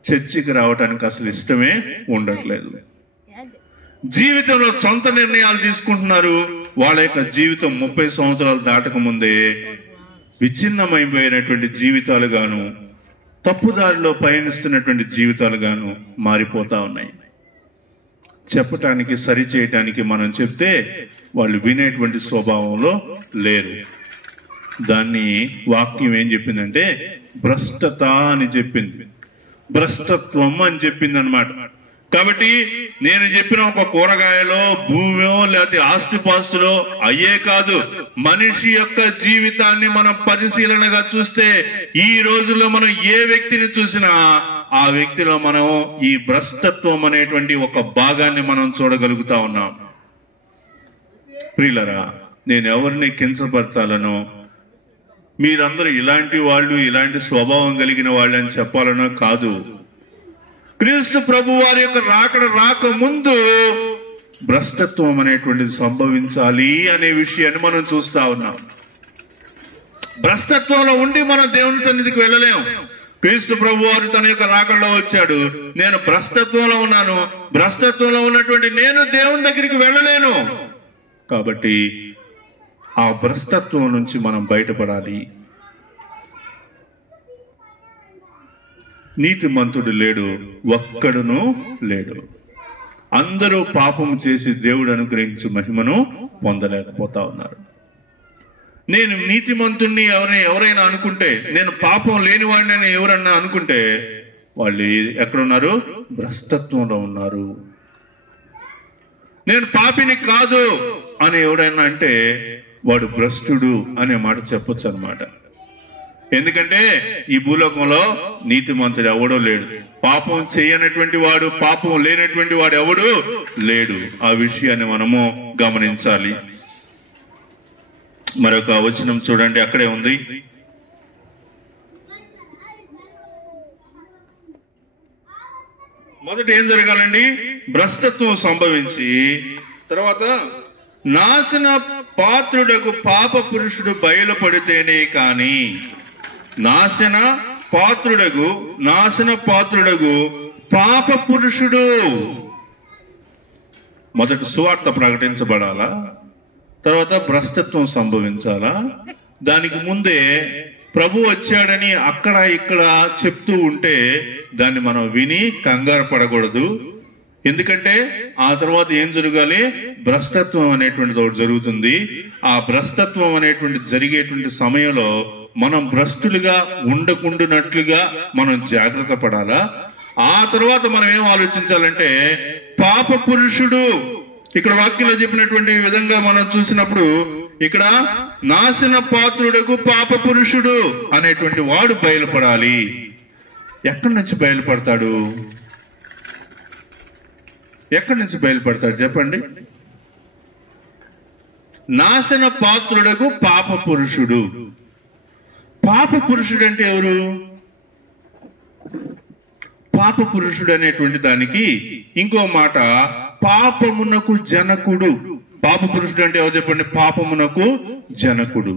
చర్చికి రావడానికి అసలు ఇష్టమే ఉండట్లేదు. జీవితంలో సొంత నిర్ణయాలు తీసుకుంటున్నారు. వాళ్ళ యొక్క జీవితం 30 సంవత్సరాలు దాటక ముందే విచ్ఛిన్నమైపోయినటువంటి జీవితాలుగాను, తప్పుదారిలో పయనిస్తున్నటువంటి జీవితాలుగాను మారిపోతా ఉన్నాయి. చెప్పటానికి, సరిచేయటానికి మనం చెప్తే వాళ్ళు వినేటువంటి స్వభావంలో లేరు. దాన్ని వాక్యం ఏం చెప్పిందంటే భ్రష్టత అని చెప్పింది, భ్రష్టత్వం అని చెప్పింది అనమాట. కాబట్టి నేను చెప్పిన ఒక కూరగాయలో, భూమిలో, లేకపోతే ఆస్తిపాస్తులో అయ్యే కాదు, మనిషి యొక్క జీవితాన్ని మనం పరిశీలనగా చూస్తే ఈ రోజుల్లో మనం ఏ వ్యక్తిని చూసినా ఆ వ్యక్తిలో మనం ఈ భ్రష్టత్వం అనేటువంటి ఒక భాగాన్ని మనం చూడగలుగుతా ఉన్నాం. ప్రియులరా, నేను ఎవరిని కించపరచాలనో, మీరందరూ ఇలాంటి వాళ్ళు, ఇలాంటి స్వభావం కలిగిన వాళ్ళు అని చెప్పాలనో కాదు. క్రీస్తు ప్రభు వారి యొక్క రాక ముందు భ్రష్టత్వం అనేటువంటిది సంభవించాలి అనే విషయాన్ని మనం చూస్తా ఉన్నాం. భ్రష్టత్వంలో ఉండి మనం దేవుని సన్నిధికి వెళ్ళలేం. క్రీస్తు ప్రభు వారు తన యొక్క రాకడలో వచ్చాడు, నేను భ్రష్టత్వంలో ఉన్నాను, భ్రష్టత్వంలో ఉన్నటువంటి నేను దేవుని దగ్గరికి వెళ్ళలేను. కాబట్టి ఆ భ్రష్టత్వం నుంచి మనం బయటపడాలి. నీతిమంతుడు లేడు, ఒక్కడును లేడు. అందరూ పాపము చేసి దేవుడు అనుగ్రహించు మహిమను పొందలేకపోతా ఉన్నారు. నేను నీతిమంతుణ్ణి ఎవరైనా అనుకుంటే, నేను పాపం లేనివాడిని ఎవరన్నా అనుకుంటే వాళ్ళు ఎక్కడున్నారు? భ్రష్టత్వంలో ఉన్నారు. నేను పాపిని కాదు అని ఎవడైనా అంటే వాడు భ్రష్టుడు అనే మాట చెప్పొచ్చు అన్నమాట. ఎందుకంటే ఈ భూలోకంలో నీతిమంతుడు ఎవడో లేడు, పాపం చేయనటువంటి వాడు, పాపం లేనటువంటి వాడు ఎవడు లేడు. ఆ విషయాన్ని మనము గమనించాలి. మరొక వచనం చూడండి, అక్కడే ఉంది. మొదట ఏం జరగాలండి? భ్రష్టత్వం సంభవించి తర్వాత నాశన పాత్రుడకు పాప పురుషుడు బయలుపడితేనే కాని, నాశన పాత్రుడగు పాప పురుషుడు మొదట సువార్త ప్రకటించబడాలా, తర్వాత భ్రష్టత్వం సంభవించాలా. దానికి ముందే ప్రభు వచ్చాడని అక్కడ ఇక్కడ చెప్తూ ఉంటే దాన్ని మనం విని కంగారు పడకూడదు. ఎందుకంటే ఆ తర్వాత ఏం జరగాలి? భ్రష్టత్వం అనేటువంటిది ఒకటి జరుగుతుంది. ఆ భ్రష్టత్వం అనేటువంటి జరిగేటువంటి సమయంలో మనం భ్రష్టులుగా ఉండకుండానట్లుగా మనం జాగ్రత్త పడాలా. ఆ తర్వాత మనం ఏం ఆలోచించాలంటే పాప పురుషుడు, ఇక్కడ వాక్యంలో చెప్పినటువంటి విధంగా మనం చూసినప్పుడు ఇక్కడ నాశన పాత్రుడకు పాప పురుషుడు అనేటువంటి వాడు బయలుపడాలి. ఎక్కడి నుంచి బయలుపడతాడు? ఎక్కడి నుంచి బయలుపడతాడు చెప్పండి? నాశన పాత్రుడకు పాప పురుషుడు. పాప పురుషుడు అంటే ఎవరు? పాప పురుషుడు అనేటువంటి దానికి ఇంకో మాట పాపమునకు జనకుడు. పాప పురుషుడు అంటే ఎవరు చెప్పండి? పాపమునకు జనకుడు.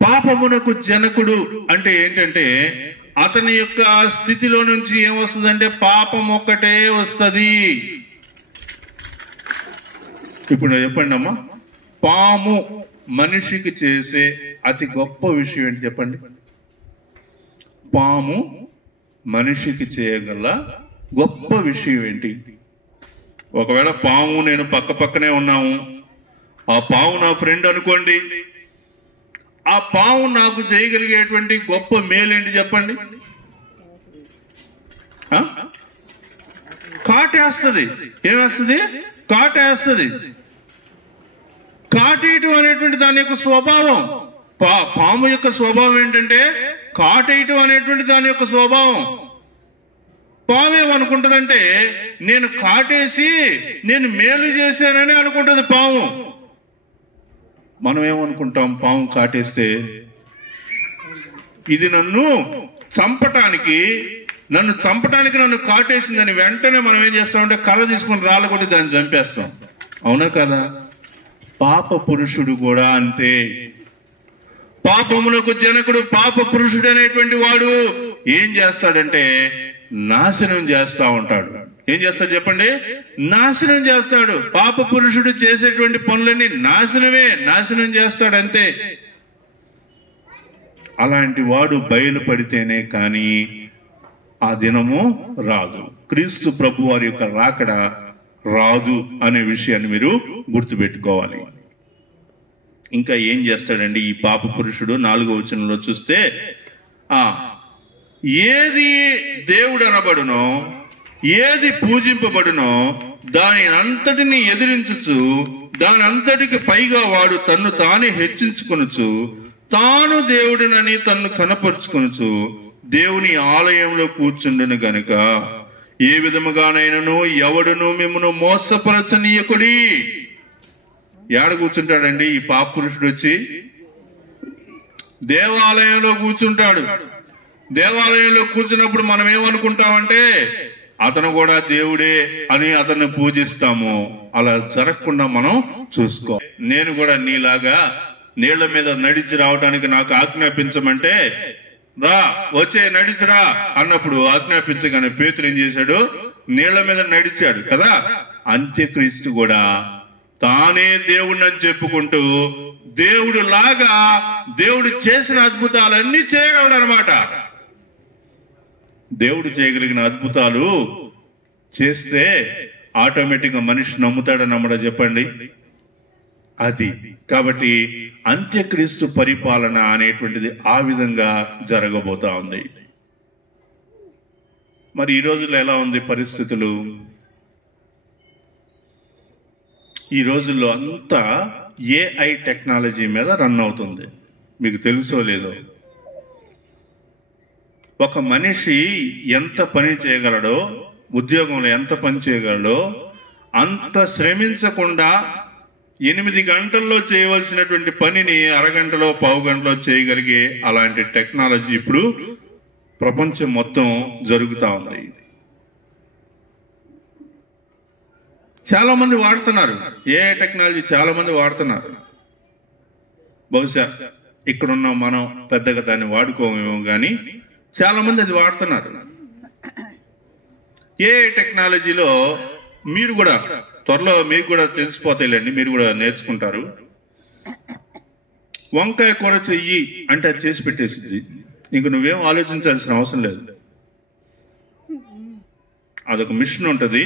పాపమునకు జనకుడు అంటే ఏంటంటే అతని యొక్క స్థితిలో నుంచి ఏమొస్తుందంటే పాపం ఒక్కటే వస్తుంది. ఇప్పుడు చెప్పండి అమ్మా, పాము మనిషికి చేసే అతి గొప్ప విషయం ఏంటి చెప్పండి? పాము మనిషికి చేయగల గొప్ప విషయం ఏంటి? ఒకవేళ పాము నేను పక్కనే ఉన్నాము, ఆ పాము నా ఫ్రెండ్ అనుకోండి, ఆ పాము నాకు చేయగలిగేటువంటి గొప్ప మేలేంటి చెప్పండి? కాటేస్తుంది. ఏమేస్తుంది? కాటేస్తుంది. కాటేయటం అనేటువంటి దాని యొక్క స్వభావం. పాము యొక్క స్వభావం ఏంటంటే కాటేయటం అనేటువంటి దాని యొక్క స్వభావం. పాము ఏమనుకుంటుందంటే నేను కాటేసి నేను మేలు చేశానని అనుకుంటుంది పాము. మనం ఏమనుకుంటాం? పాము కాటేస్తే ఇది నన్ను చంపటానికి నన్ను కాటేసిందని వెంటనే మనం ఏం చేస్తామంటే కళ్ళ తీసుకుని రాళ్ళ కొట్టి దాన్ని చంపేస్తాం. అవునా కదా? పాప పురుషుడు కూడా అంతే. పాపమునకు జనకుడు పాప పురుషుడు అనేటువంటి వాడు ఏం చేస్తాడంటే నాశనం చేస్తా ఉంటాడు. ఏం చేస్తాడు చెప్పండి? నాశనం చేస్తాడు. పాప పురుషుడు చేసేటువంటి పనులన్నీ నాశనం చేస్తాడు అంతే. అలాంటి వాడు బయలుపడితేనే కానీ ఆ దినము రాదు. క్రీస్తు ప్రభు వారి యొక్క రాకడ రాదు అనే విషయాన్ని మీరు గుర్తుపెట్టుకోవాలి. ఇంకా ఏం చేస్తాడండి ఈ పాప పురుషుడు? 4వ వచనంలో చూస్తే ఏది దేవుడు అనబడునో, ఏది పూజింపబడునో దాని అంతటిని ఎదిరించుచు, దాని అంతటికి పైగా వాడు తన్ను తానే హెచ్చించుకొనుచు, తాను దేవుడినని తన్ను కనపరుచుకొనుచు దేవుని ఆలయంలో కూర్చుండును గనుక ఏ విధముగానైనను ఎవడును మిమ్మను మోసపరచనీయకుడి. ఏడ కూర్చుంటాడండి ఈ పాప పురుషుడు? వచ్చి దేవాలయంలో కూర్చుంటాడు. దేవాలయంలో కూర్చున్నప్పుడు మనం ఏమనుకుంటామంటే అతను కూడా దేవుడే అని అతన్ని పూజిస్తాము. అలా జరగకుండా మనం చూసుకో. నేను కూడా నీలాగా నీళ్ల మీద నడిచి రావడానికి నాకు ఆజ్ఞాపించమంటే రా, వచ్చే నడిచిరా అన్నప్పుడు ఆజ్ఞాపించగానే పేతురు ఏం చేశాడు? నీళ్ల మీద నడిచాడు కదా. అంత్యక్రీస్తు కూడా తానే దేవుణ్ణి అని చెప్పుకుంటూ దేవుడు లాగా దేవుడు చేసిన అద్భుతాలన్నీ చేయగలడు అనమాట. దేవుడు చేయగలిగిన అద్భుతాలు చేస్తే ఆటోమేటిక్ గా మనిషి నమ్ముతాడని నమ్మడా చెప్పండి? అది కాబట్టి అంత్యక్రీస్తు పరిపాలన అనేటువంటిది ఆ విధంగా జరగబోతా ఉంది. మరి ఈ రోజుల్లో ఎలా ఉంది పరిస్థితులు? ఈ రోజుల్లో అంతా ఏఐ టెక్నాలజీ మీద రన్ అవుతుంది. మీకు తెలుసో లేదో, ఒక మనిషి ఎంత పని చేయగలడో, ఉద్యోగంలో ఎంత పని చేయగలడో అంత శ్రమించకుండా 8 గంటల్లో చేయవలసినటువంటి పనిని అరగంటలో పావు గంటలో చేయగలిగే అలాంటి టెక్నాలజీ ఇప్పుడు ప్రపంచం మొత్తం జరుగుతూ ఉంది. చాలా మంది వాడుతున్నారు ఏఐ టెక్నాలజీ, చాలా మంది వాడుతున్నారు. బహుశా ఇక్కడున్న మనం పెద్దగా దాన్ని వాడుకోమేమో కానీ చాలా మంది అది వాడుతున్నారు. ఏఐ టెక్నాలజీలో మీరు కూడా త్వరలో మీకు కూడా తెలిసిపోతాయిలేండి, మీరు కూడా నేర్చుకుంటారు. వంకాయ కూర చెయ్యి అంటే అది చేసి పెట్టేసింది. ఇంక నువ్వేం ఆలోచించాల్సిన అవసరం లేదు. అదొక మిషన్ ఉంటుంది.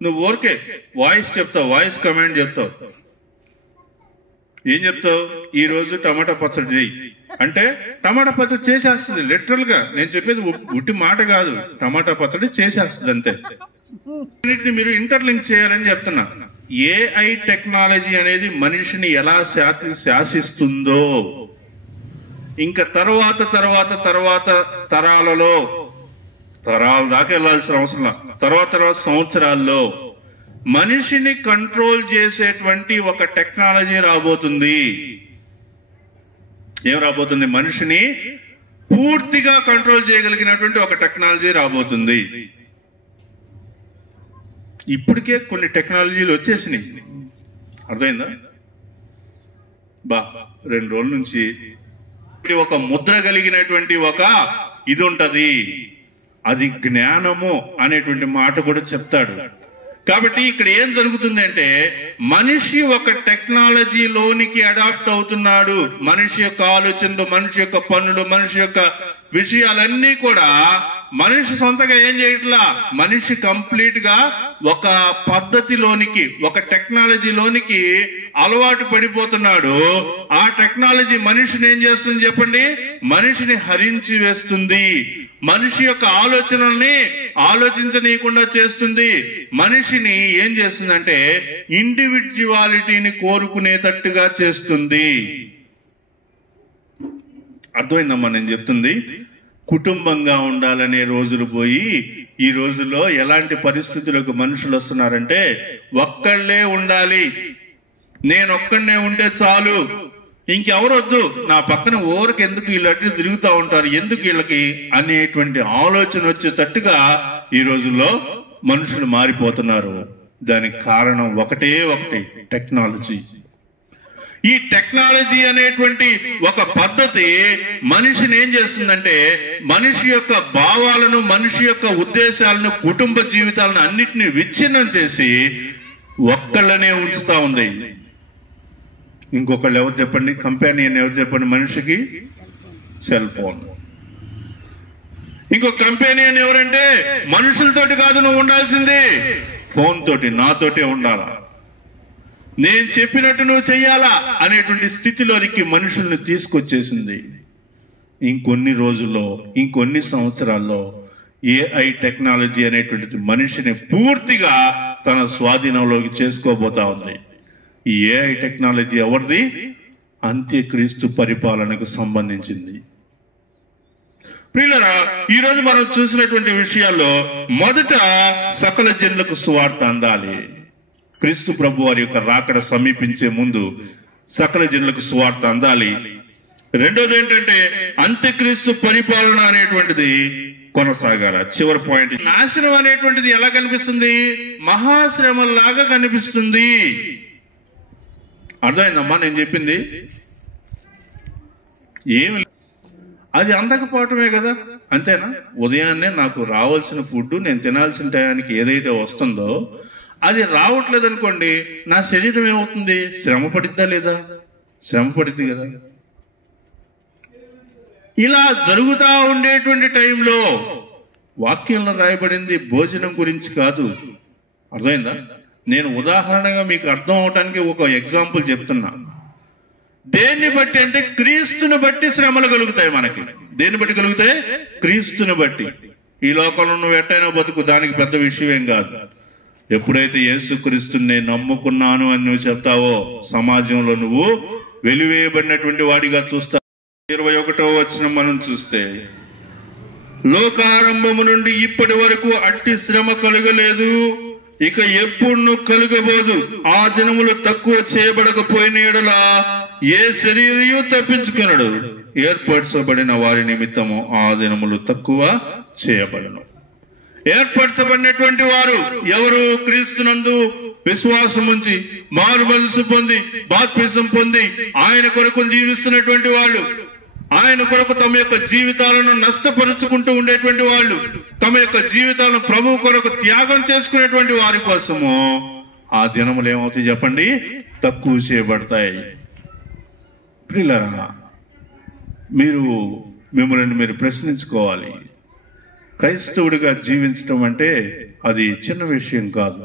నువ్వు ఊరికే వాయిస్ చెప్తావు, వాయిస్ కమాండ్ చెప్తావు. ఏం చెప్తావు? ఈ రోజు టమాటా పచ్చడి చెయ్యి అంటే టమాటా పచ్చడి చేసేస్తుంది. లిటరల్ గా నేను చెప్పేది ఉట్టి మాట కాదు, టమాటా పచ్చడి చేసేస్తుంది అంతే. మీరు ఇంటర్లింక్ చేయాలని చెప్తున్నా. ఏఐ టెక్నాలజీ అనేది మనిషిని ఎలా శాసిస్తుందో ఇంకా తర్వాత తరాలలో, తరాల దాకా వెళ్లాల్సిన అవసరం, తర్వాత సంవత్సరాల్లో మనిషిని కంట్రోల్ చేసేటువంటి ఒక టెక్నాలజీ రాబోతుంది. ఏం రాబోతుంది? మనిషిని పూర్తిగా కంట్రోల్ చేయగలిగినటువంటి ఒక టెక్నాలజీ రాబోతుంది. ఇప్పటికే కొన్ని టెక్నాలజీలు వచ్చేసినాయి. అర్థమైందా? 2 రోజుల నుంచి ఒక ముద్ర కలిగినటువంటి ఒక ఇది ఉంటది. అది జ్ఞానము అనేటువంటి మాట కూడా చెప్తాడు. కాబట్టి ఇక్కడ ఏం జరుగుతుంది అంటే, మనిషి ఒక టెక్నాలజీలోనికి అడాప్ట్ అవుతున్నాడు. మనిషి యొక్క ఆలోచనలు, మనిషి యొక్క పనులు, మనిషి యొక్క విషయాలన్నీ కూడా మనిషి సొంతగా ఏం చేయట్లా. మనిషి కంప్లీట్ గా ఒక పద్ధతిలోనికి, ఒక టెక్నాలజీలోనికి అలవాటు పడిపోతున్నాడు. ఆ టెక్నాలజీ మనిషిని ఏం చేస్తుంది చెప్పండి? మనిషిని హరించి వేస్తుంది. మనిషి యొక్క ఆలోచనల్ని ఆలోచించనీయకుండా చేస్తుంది. మనిషిని ఏం చేస్తుందంటే ఇండివిడ్యువాలిటీని కోరుకునేటట్టుగా చేస్తుంది. అర్థమైందమ్మా నేను చెప్తుంది? కుటుంబంగా ఉండాలనే రోజులు పోయి ఈ రోజుల్లో ఎలాంటి పరిస్థితులకు మనుషులు వస్తున్నారంటే, ఒక్కళ్ళే ఉండాలి, నేనొక్కడనే ఉంటే చాలు, ఇంకెవరొద్దు, నా పక్కన ఊరికి ఎందుకు వీళ్ళు అటు తిరుగుతూ ఉంటారు, ఎందుకు వీళ్ళకి అనేటువంటి ఆలోచన వచ్చేటట్టుగా ఈ రోజుల్లో మనుషులు మారిపోతున్నారు. దానికి కారణం ఒకటే ఒకటి, టెక్నాలజీ. ఈ టెక్నాలజీ అనేటువంటి ఒక పద్ధతి మనిషిని ఏం చేస్తుందంటే, మనిషి యొక్క భావాలను, మనిషి యొక్క ఉద్దేశాలను, కుటుంబ జీవితాలను అన్నిటినీ విచ్ఛిన్నం చేసి ఒక్కళ్ళనే ఉంచుతా ఉంది. ఇంకొకళ్ళు ఎవరు చెప్పండి? కంపానియన్ ఎవరు చెప్పండి? మనిషికి సెల్ ఫోన్. ఇంకొక కంపానియన్ ఎవరంటే, మనుషులతోటి కాదు నువ్వు ఉండాల్సింది, ఫోన్ తోటి, నాతోటే ఉండాలా, నేను చెప్పినట్టు నువ్వు చెయ్యాలా అనేటువంటి స్థితిలోనికి మనుషుల్ని తీసుకొచ్చేసింది. ఇంకొన్ని రోజుల్లో, ఇంకొన్ని సంవత్సరాల్లో ఏఐ టెక్నాలజీ అనేటువంటిది మనిషిని పూర్తిగా తన స్వాధీనంలోకి చేసుకోబోతా ఉంది. ఈ ఏఐ టెక్నాలజీ ఎవరిది? అంత్యక్రీస్తు పరిపాలనకు సంబంధించింది. ప్రియులారా, ఈ రోజు మనం చూసినటువంటి విషయాల్లో మొదట సకల జనులకు సువార్త అందాలి. క్రీస్తు ప్రభు వారి యొక్క రాకడ సమీపించే ముందు సకల జనులకు సువార్త అందాలి. రెండోది ఏంటంటే, అంత్యక్రీస్తు పరిపాలన అనేటువంటిది కొనసాగాల. చివరి పాయింట్, నాశనం అనేటువంటిది ఎలా కనిపిస్తుంది? మహాశ్రమలాగా కనిపిస్తుంది. అర్థమైందమ్మా నేను చెప్పింది? ఏమి, అది అందకపోవటమే కదా, అంతేనా? ఉదయాన్నే నాకు రావాల్సిన ఫుడ్ నేను తినాల్సిన టయానికి ఏదైతే వస్తుందో అది రావట్లేదు అనుకోండి, నా శరీరం ఏమవుతుంది? శ్రమ పడిద్దా లేదా? శ్రమ పడిద్ది కదా. ఇలా జరుగుతూ ఉండేటువంటి టైంలో వాక్యంలో రాయబడింది భోజనం గురించి కాదు. అర్థమైందా? నేను ఉదాహరణగా మీకు అర్థం అవటానికి ఒక ఎగ్జాంపుల్ చెప్తున్నా. దేన్ని బట్టి అంటే, క్రీస్తుని బట్టి శ్రమలు కలుగుతాయి మనకి. దేన్ని బట్టి కలుగుతాయి? క్రీస్తుని బట్టి. ఈ లోకంలో నువ్వు ఎట్టైనా బతుకు, దానికి పెద్ద విషయం ఏం కాదు. ఎప్పుడైతే యేసుక్రీస్తుని నేను నమ్ముకున్నాను అని నువ్వు చెప్తావో, సమాజంలో నువ్వు వెలివేయబడినటువంటి వాడిగా చూస్తావు. 21వ వచనం మనం చూస్తే, లోకారంభము నుండి ఇప్పటి వరకు అట్టి శ్రమ కలుగలేదు, ఇక ఎప్పుడు కలుగబోదు. ఆ దినములు తక్కువ చేయబడకపోయిన యెడల ఏ శరీరయు తప్పించుకొనడు, ఏర్పరచబడిన వారి నిమిత్తము ఆ దినములు తక్కువ చేయబడను. ఏర్పరచబడినటువంటి వారు ఎవరు? క్రీస్తునందు విశ్వాసం ఉంచి మారు మనసు పొంది బాప్తిసం పొంది ఆయన కొరకు జీవిస్తున్నటువంటి వాళ్ళు, ఆయన కొరకు తమ యొక్క జీవితాలను నష్టపరుచుకుంటూ ఉండేటువంటి వాళ్ళు, తమ యొక్క జీవితాలను ప్రభువు కొరకు త్యాగం చేసుకునేటువంటి వారి కోసము ఆ దినములు ఏమవుతాయి చెప్పండి? తక్కువ చేయబడతాయి. ప్రియులారా, మిమ్మల్ని మీరు ప్రశ్నించుకోవాలి. క్రైస్తవుడిగా జీవించటం అంటే అది చిన్న విషయం కాదు.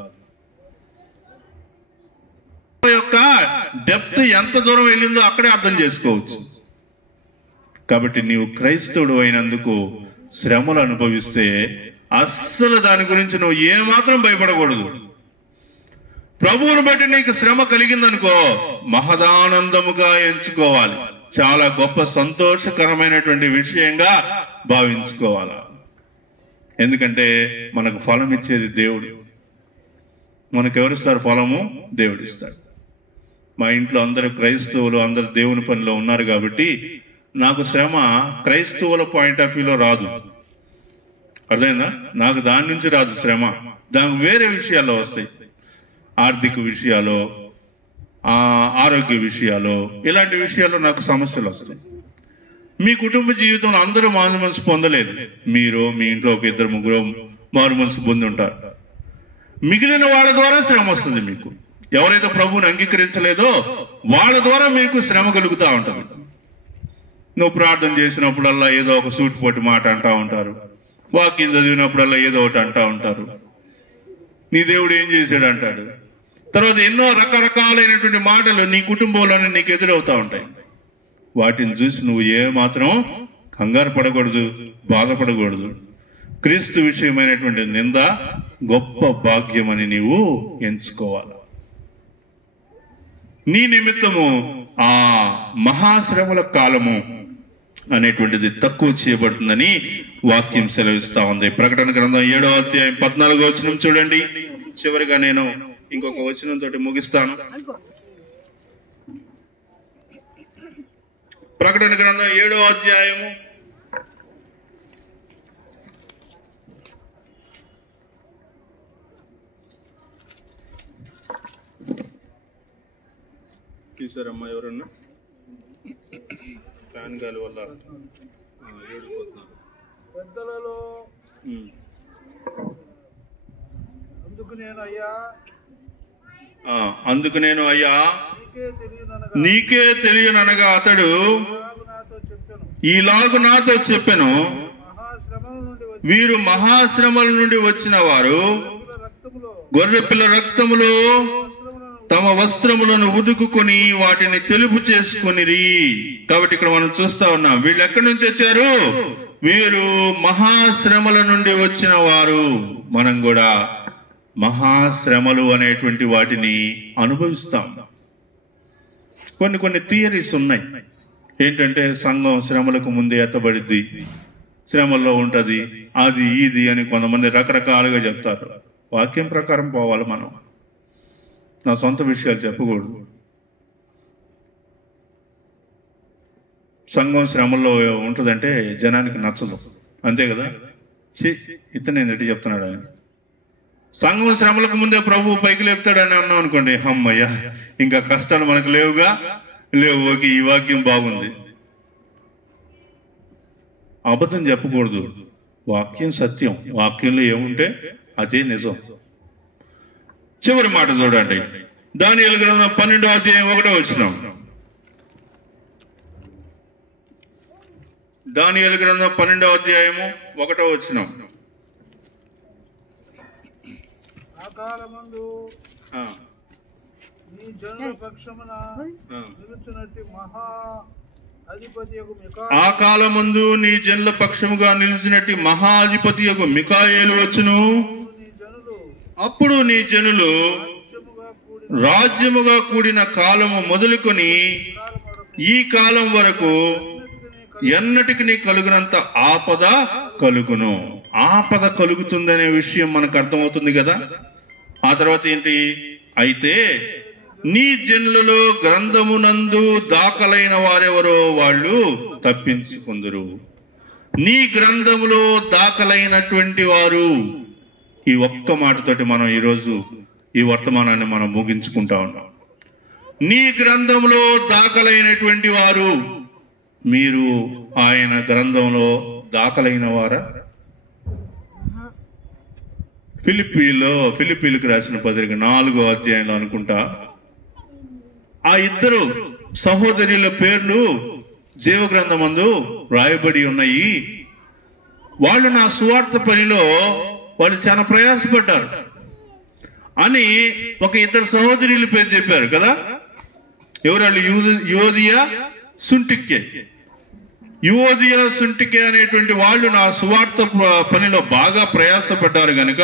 యొక్క డెప్త్ ఎంత దూరం వెళ్ళిందో అక్కడే అర్థం చేసుకోవచ్చు. కాబట్టి నీవు క్రైస్తవుడు అయినందుకు శ్రమలు అనుభవిస్తే అస్సలు దాని గురించి నువ్వు ఏమాత్రం భయపడకూడదు. ప్రభువుని బట్టి నీకు శ్రమ కలిగిందనుకో, మహదానందముగా ఎంచుకోవాలి. చాలా గొప్ప సంతోషకరమైనటువంటి విషయంగా భావించుకోవాలి. ఎందుకంటే మనకు ఫలం ఇచ్చేది దేవుడు. మనకెవరిస్తారు ఫలము? దేవుడిస్తాడు. మా ఇంట్లో అందరూ క్రైస్తవులు, అందరు దేవుని పనిలో ఉన్నారు కాబట్టి నాకు శ్రమ క్రైస్తవుల పాయింట్ ఆఫ్ వ్యూలో రాదు. అర్థమైందా? నాకు దాని నుంచి రాదు శ్రమ, దానికి వేరే విషయాల్లో వస్తాయి. ఆర్థిక విషయాలు, ఆరోగ్య విషయాలు, ఇలాంటి విషయాల్లో నాకు సమస్యలు వస్తాయి. మీ కుటుంబ జీవితంలో అందరూ మారు మనసు పొందలేదు. మీరు మీ ఇంట్లో ఒక ఇద్దరు ముగ్గురు మారు మనసు పొంది ఉంటారు. మిగిలిన వాళ్ళ ద్వారా శ్రమ వస్తుంది. మీకు ఎవరైతే ప్రభువుని అంగీకరించలేదో వాళ్ళ ద్వారా మీకు శ్రమ కలుగుతూ ఉంటుంది. నువ్వు ప్రార్థన చేసినప్పుడల్లా ఏదో ఒక సూటిపోటి మాట అంటా ఉంటారు. వాక్యం చదివినప్పుడల్లా ఏదో ఒకటి అంటా ఉంటారు. నీ దేవుడు ఏం చేశాడు అంటాడు. తర్వాత ఎన్నో రకరకాలైనటువంటి మాటలు నీ కుటుంబంలోనే నీకు ఎదురవుతా ఉంటాయి. వాటిని చూసి నువ్వు ఏమాత్రం కంగారు పడకూడదు, బాధపడకూడదు. క్రీస్తు విషయమైనటువంటి నింద గొప్ప భాగ్యమని నీవు ఎంచుకోవాలి. నీ నిమిత్తము ఆ మహాశ్రమల కాలము అనేటువంటిది తక్కువ చేయబడుతుందని వాక్యం సెలవిస్తా ఉంది. ప్రకటన గ్రంథం 7వ అధ్యాయం 14వ వచనం చూడండి. చివరిగా నేను ఇంకొక వచనంతో ముగిస్తాను. ప్రకటన గ్రంథం 7వ అధ్యాయము 'తీసారమ్మా ఎవరన్నా ఫ్యాన్ గాలి వల్ల ఏడిపోతున్నారు పెద్దలలో. అందుకు నేను అయ్యా నీకే తెలియననగా అతడు ఈలాగు నాతో చెప్పెను, వీరు మహాశ్రమల నుండి వచ్చిన వారు గొర్రెపిల్ల రక్తములో తమ వస్త్రములను ఉదుకుని వాటిని తెలుపు చేసుకునిరి. కాబట్టి ఇక్కడ మనం చూస్తా ఉన్నాం, వీళ్ళు ఎక్కడి నుంచి వచ్చారు? వీరు మహాశ్రమల నుండి వచ్చిన వారు. మనం కూడా మహాశ్రమలు అనేటువంటి వాటిని అనుభవిస్తాం. కొన్ని థియరీస్ ఉన్నాయి. ఏంటంటే సంఘం శ్రమలకు ముందే ఎత్తబడిద్ది, శ్రమల్లో ఉంటది, అది ఇది అని కొంతమంది రకరకాలుగా చెప్తారు. వాక్యం ప్రకారం పోవాలి మనం. నా సొంత విషయాలు చెప్పకూడదు. సంఘం శ్రమల్లో ఉంటుందంటే జనానికి నచ్చదు, అంతే కదా. ఇతనే ఎట్టి చెప్తున్నాడు ఆయన. సంఘం శ్రమలకు ముందే ప్రభువు పైకి లేపుతాడని అన్నాం అనుకోండి, అమ్మయ్య ఇంకా కష్టాలు మనకు లేవుగా, లేవు, ఓకే ఈ వాక్యం బాగుంది. అబద్ధం చెప్పకూడదు. వాక్యం సత్యం, వాక్యంలో ఏముంటే అదే నిజం. చివరి మాట చూడండి, దానియేలు గ్రంథం 12వ అధ్యాయం 1వ వచనం. దానియేలు గ్రంథం 12వ అధ్యాయము 1వ వచనం. ఆ కాలమందు నీ జనుల పక్షమున నిలుచునట్టి మహాధిపతియగు మికాయేలు వచ్చును. అప్పుడు నీ జనులు రాజ్యముగా కూడిన కాలము మొదలుకొని ఈ కాలం వరకు ఎన్నటికి కలుగునంత ఆపద కలుగును. ఆపద కలుగుతుందనే విషయం మనకు అర్థమవుతుంది కదా. ఆ తర్వాత ఏంటి? అయితే నీ జనులలో గ్రంథమునందు దాఖలైన వారెవరో వాళ్ళు తప్పించుకుందురు. నీ గ్రంథములో దాఖలైనటువంటి వారు. ఈ ఒక్క మాటతోటి మనం ఈరోజు ఈ వర్తమానాన్ని మనం ముగించుకుంటా ఉన్నాం. నీ గ్రంథంలో దాఖలైనటువంటి వారు. మీరు ఆయన గ్రంథంలో దాఖలైన వారా? ఫిలిప్పీలకు రాసిన పత్రిక 4వ అధ్యాయంలో అనుకుంటా ఆ ఇద్దరు సహోదరుల పేర్లు జీవ గ్రంథమందు రాయబడి ఉన్నాయి. వాళ్ళు నా సువార్త పనిలో వాళ్ళు చాలా ప్రయాసపడ్డారు అని ఒక ఇద్దరు సహోదరుల పేరు చెప్పారు కదా. ఎవరు వాళ్ళు? యువోదియా, సుంటికే. యువోదియా, సుంటికే అనేటువంటి వాళ్ళు నా సువార్త పనిలో బాగా ప్రయాసపడ్డారు గనుక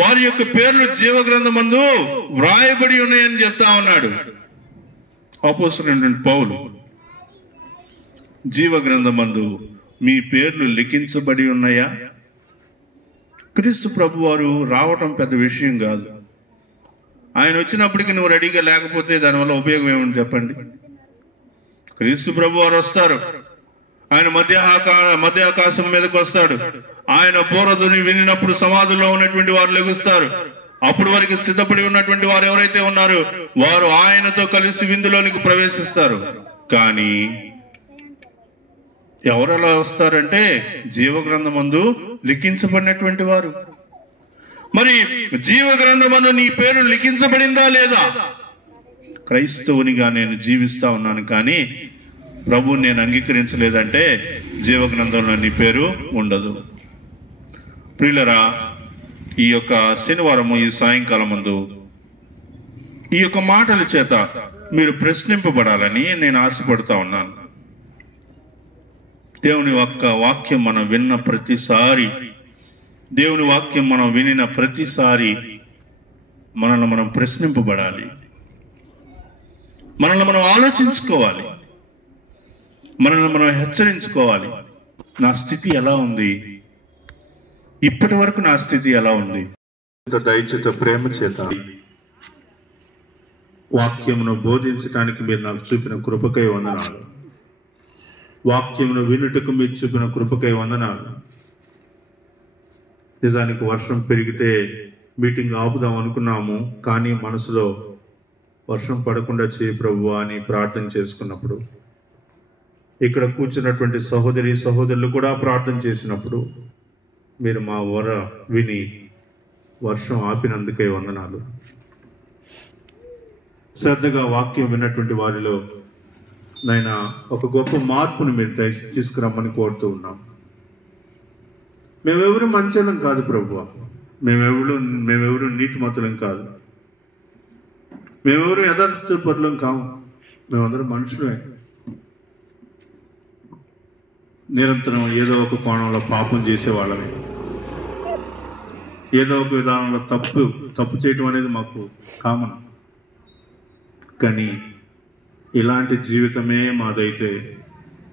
వారి యొక్క పేర్లు జీవ గ్రంథమందు వ్రాయబడి ఉన్నాయని చెప్తా ఉన్నాడు అపోస్తలుడైన పౌలు. జీవ గ్రంథమందు మీ పేర్లు లిఖించబడి ఉన్నాయా? క్రీస్తు ప్రభు వారు రావటం పెద్ద విషయం కాదు. ఆయన వచ్చినప్పటికీ నువ్వు రెడీగా లేకపోతే దానివల్ల ఉపయోగం ఏమని చెప్పండి. క్రీస్తు ప్రభు వారు వస్తారు. ఆయన మధ్య ఆకాశం మీదకి వస్తాడు. ఆయన బోరధ్వని వినినప్పుడు సమాధుల్లో ఉన్నటువంటి వారు లెగుస్తారు. అప్పుడు వారికి సిద్ధపడి ఉన్నటువంటి వారు ఎవరైతే ఉన్నారో వారు ఆయనతో కలిసి విందులోనికి ప్రవేశిస్తారు. కానీ ఎవరు అలా వస్తారంటే జీవగ్రంథమందు లిఖించబడినటువంటి వారు. మరి జీవగ్రంథమందు నీ పేరు లిఖించబడిందా లేదా? క్రైస్తవునిగా నేను జీవిస్తా ఉన్నాను, కానీ ప్రభువుని నేను అంగీకరించలేదంటే జీవగ్రంథంలో నీ పేరు ఉండదు. ప్రియులరా, ఈ యొక్క శనివారము ఈ సాయంకాలం ముందు ఈ యొక్క మాటల చేత మీరు ప్రశ్నింపబడాలని నేను ఆశపడుతా ఉన్నాను. దేవుని యొక్క వాక్యం మనం విన్న ప్రతిసారి, దేవుని వాక్యం మనం వినిన ప్రతిసారి మనల్ని మనం ప్రశ్నింపబడాలి, మనల్ని మనం ఆలోచించుకోవాలి, మనల్ని మనం హెచ్చరించుకోవాలి. నా స్థితి ఎలా ఉంది? ఇప్పటి వరకు నా స్థితి ఎలా ఉంది? దయచేత ప్రేమ చేత వాక్యమును బోధించడానికి మీరు నాకు చూపిన కృపకై వందనాలు. వాక్యమును వినుటకు మీరు చూపిన కృపకై వందనాలు. నిజానికి వర్షం పెరిగితే మీటింగ్ ఆపుదాం అనుకున్నాము, కానీ మనసులో వర్షం పడకుండా చేయి ప్రభువా అని ప్రార్థన చేసుకున్నప్పుడు, ఇక్కడ కూర్చున్నటువంటి సహోదరి సహోదరులు కూడా ప్రార్థన చేసినప్పుడు మీరు మా వర విని వర్షం ఆపినందుకే వందనాలు. శ్రద్ధగా వాక్యం విన్నటువంటి వారిలో నాయన ఒక గొప్ప మార్పును మీరు తీసుకురమ్మని కోరుతూ ఉన్నాం. మేమెవరు మంచోళ్ళం కాదు ప్రభువా, మేమెవరు నీతిమంతులం కాదు, మేమెవరు యథార్థపరులం కాము, మేమందరం మనుషులే. నిరంతరం ఏదో ఒక కోణంలో పాపం చేసేవాళ్ళమే, ఏదో ఒక విధానంలో తప్పు చేయటం అనేది మాకు కామన్. కానీ ఇలాంటి జీవితమే మాదైతే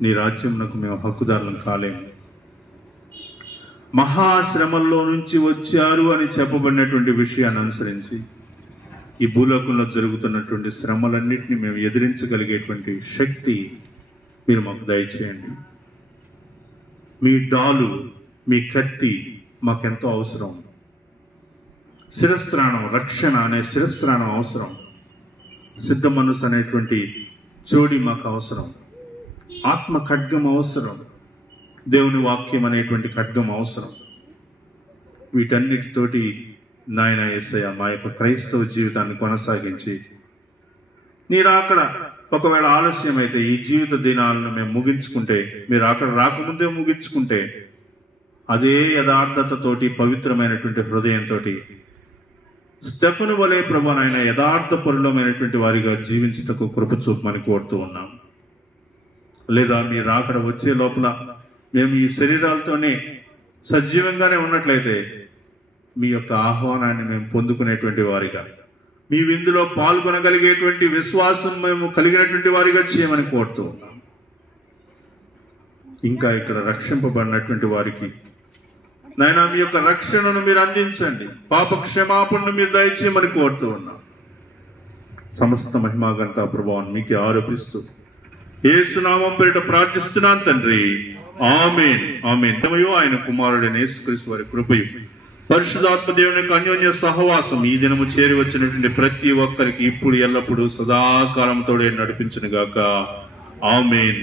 నీ రాజ్యంకు మేము హక్కుదారులం కాలేము. మహాశ్రమల్లో నుంచి వచ్చారు అని చెప్పబడినటువంటి విషయాన్ని అనుసరించి ఈ భూలోకంలో జరుగుతున్నటువంటి శ్రమలన్నింటినీ మేము ఎదిరించగలిగేటువంటి శక్తి మీరు మాకు దయచేయండి. మీ డాలు, మీ కత్తి మాకెంతో అవసరం. శిరస్త్రాణం, రక్షణ అనే శిరస్త్రాణం అవసరం. సిద్ధ మనసు అనేటువంటి జోడి మాకు అవసరం. ఆత్మ ఖడ్గం అవసరం. దేవుని వాక్యం అనేటువంటి ఖడ్గం అవసరం. వీటన్నిటితోటి నాయన యేసయ్య మా యొక్క క్రైస్తవ జీవితాన్ని కొనసాగించి మీరు అక్కడ ఒకవేళ ఆలస్యం అయితే ఈ జీవిత దినాలను మేము ముగించుకుంటే, మీరు అక్కడ రాకముందే ముగించుకుంటే, అదే యథార్థతతోటి పవిత్రమైనటువంటి హృదయంతో స్టెఫను వలె ప్రభు నాయన యథార్థపరులమైనటువంటి వారిగా జీవించుటకు కృప చూపమని కోరుతూ ఉన్నాం. లేదా మీరు అక్కడ వచ్చే లోపల మేము ఈ శరీరాలతోనే సజీవంగానే ఉన్నట్లయితే మీ యొక్క ఆహ్వానాన్ని మేము పొందుకునేటువంటి వారిగా, మీ విందులో పాల్గొనగలిగేటువంటి విశ్వాసం మేము కలిగినటువంటి వారిగా చేయమని కోరుతూ ఉన్నాం. ఇంకా ఇక్కడ రక్షింపబడినటువంటి వారికి నాయన మీ యొక్క రక్షణను మీరు అందించండి, పాప క్షమాపణను మీరు దయచేయమని కోరుతూ ఉన్నాం. సమస్త మహిమాగంతా ప్రభావం మీకే ఆరోపిస్తూ యేసు నామం పేరిట ప్రార్థిస్తున్నాను తండ్రి, ఆమేన్ ఆమేన్. ఆయన కుమారుడైన యేసుక్రీస్తు వారి కృపయు పరిశుద్ధాత్మ దేవుని యొక్క అన్యోన్య సహవాసం ఈ దినము చేరి వచ్చినటువంటి ప్రతి ఒక్కరికి ఇప్పుడు ఎల్లప్పుడూ సదాకాలంతో నడిపించును గాక. ఆమేన్.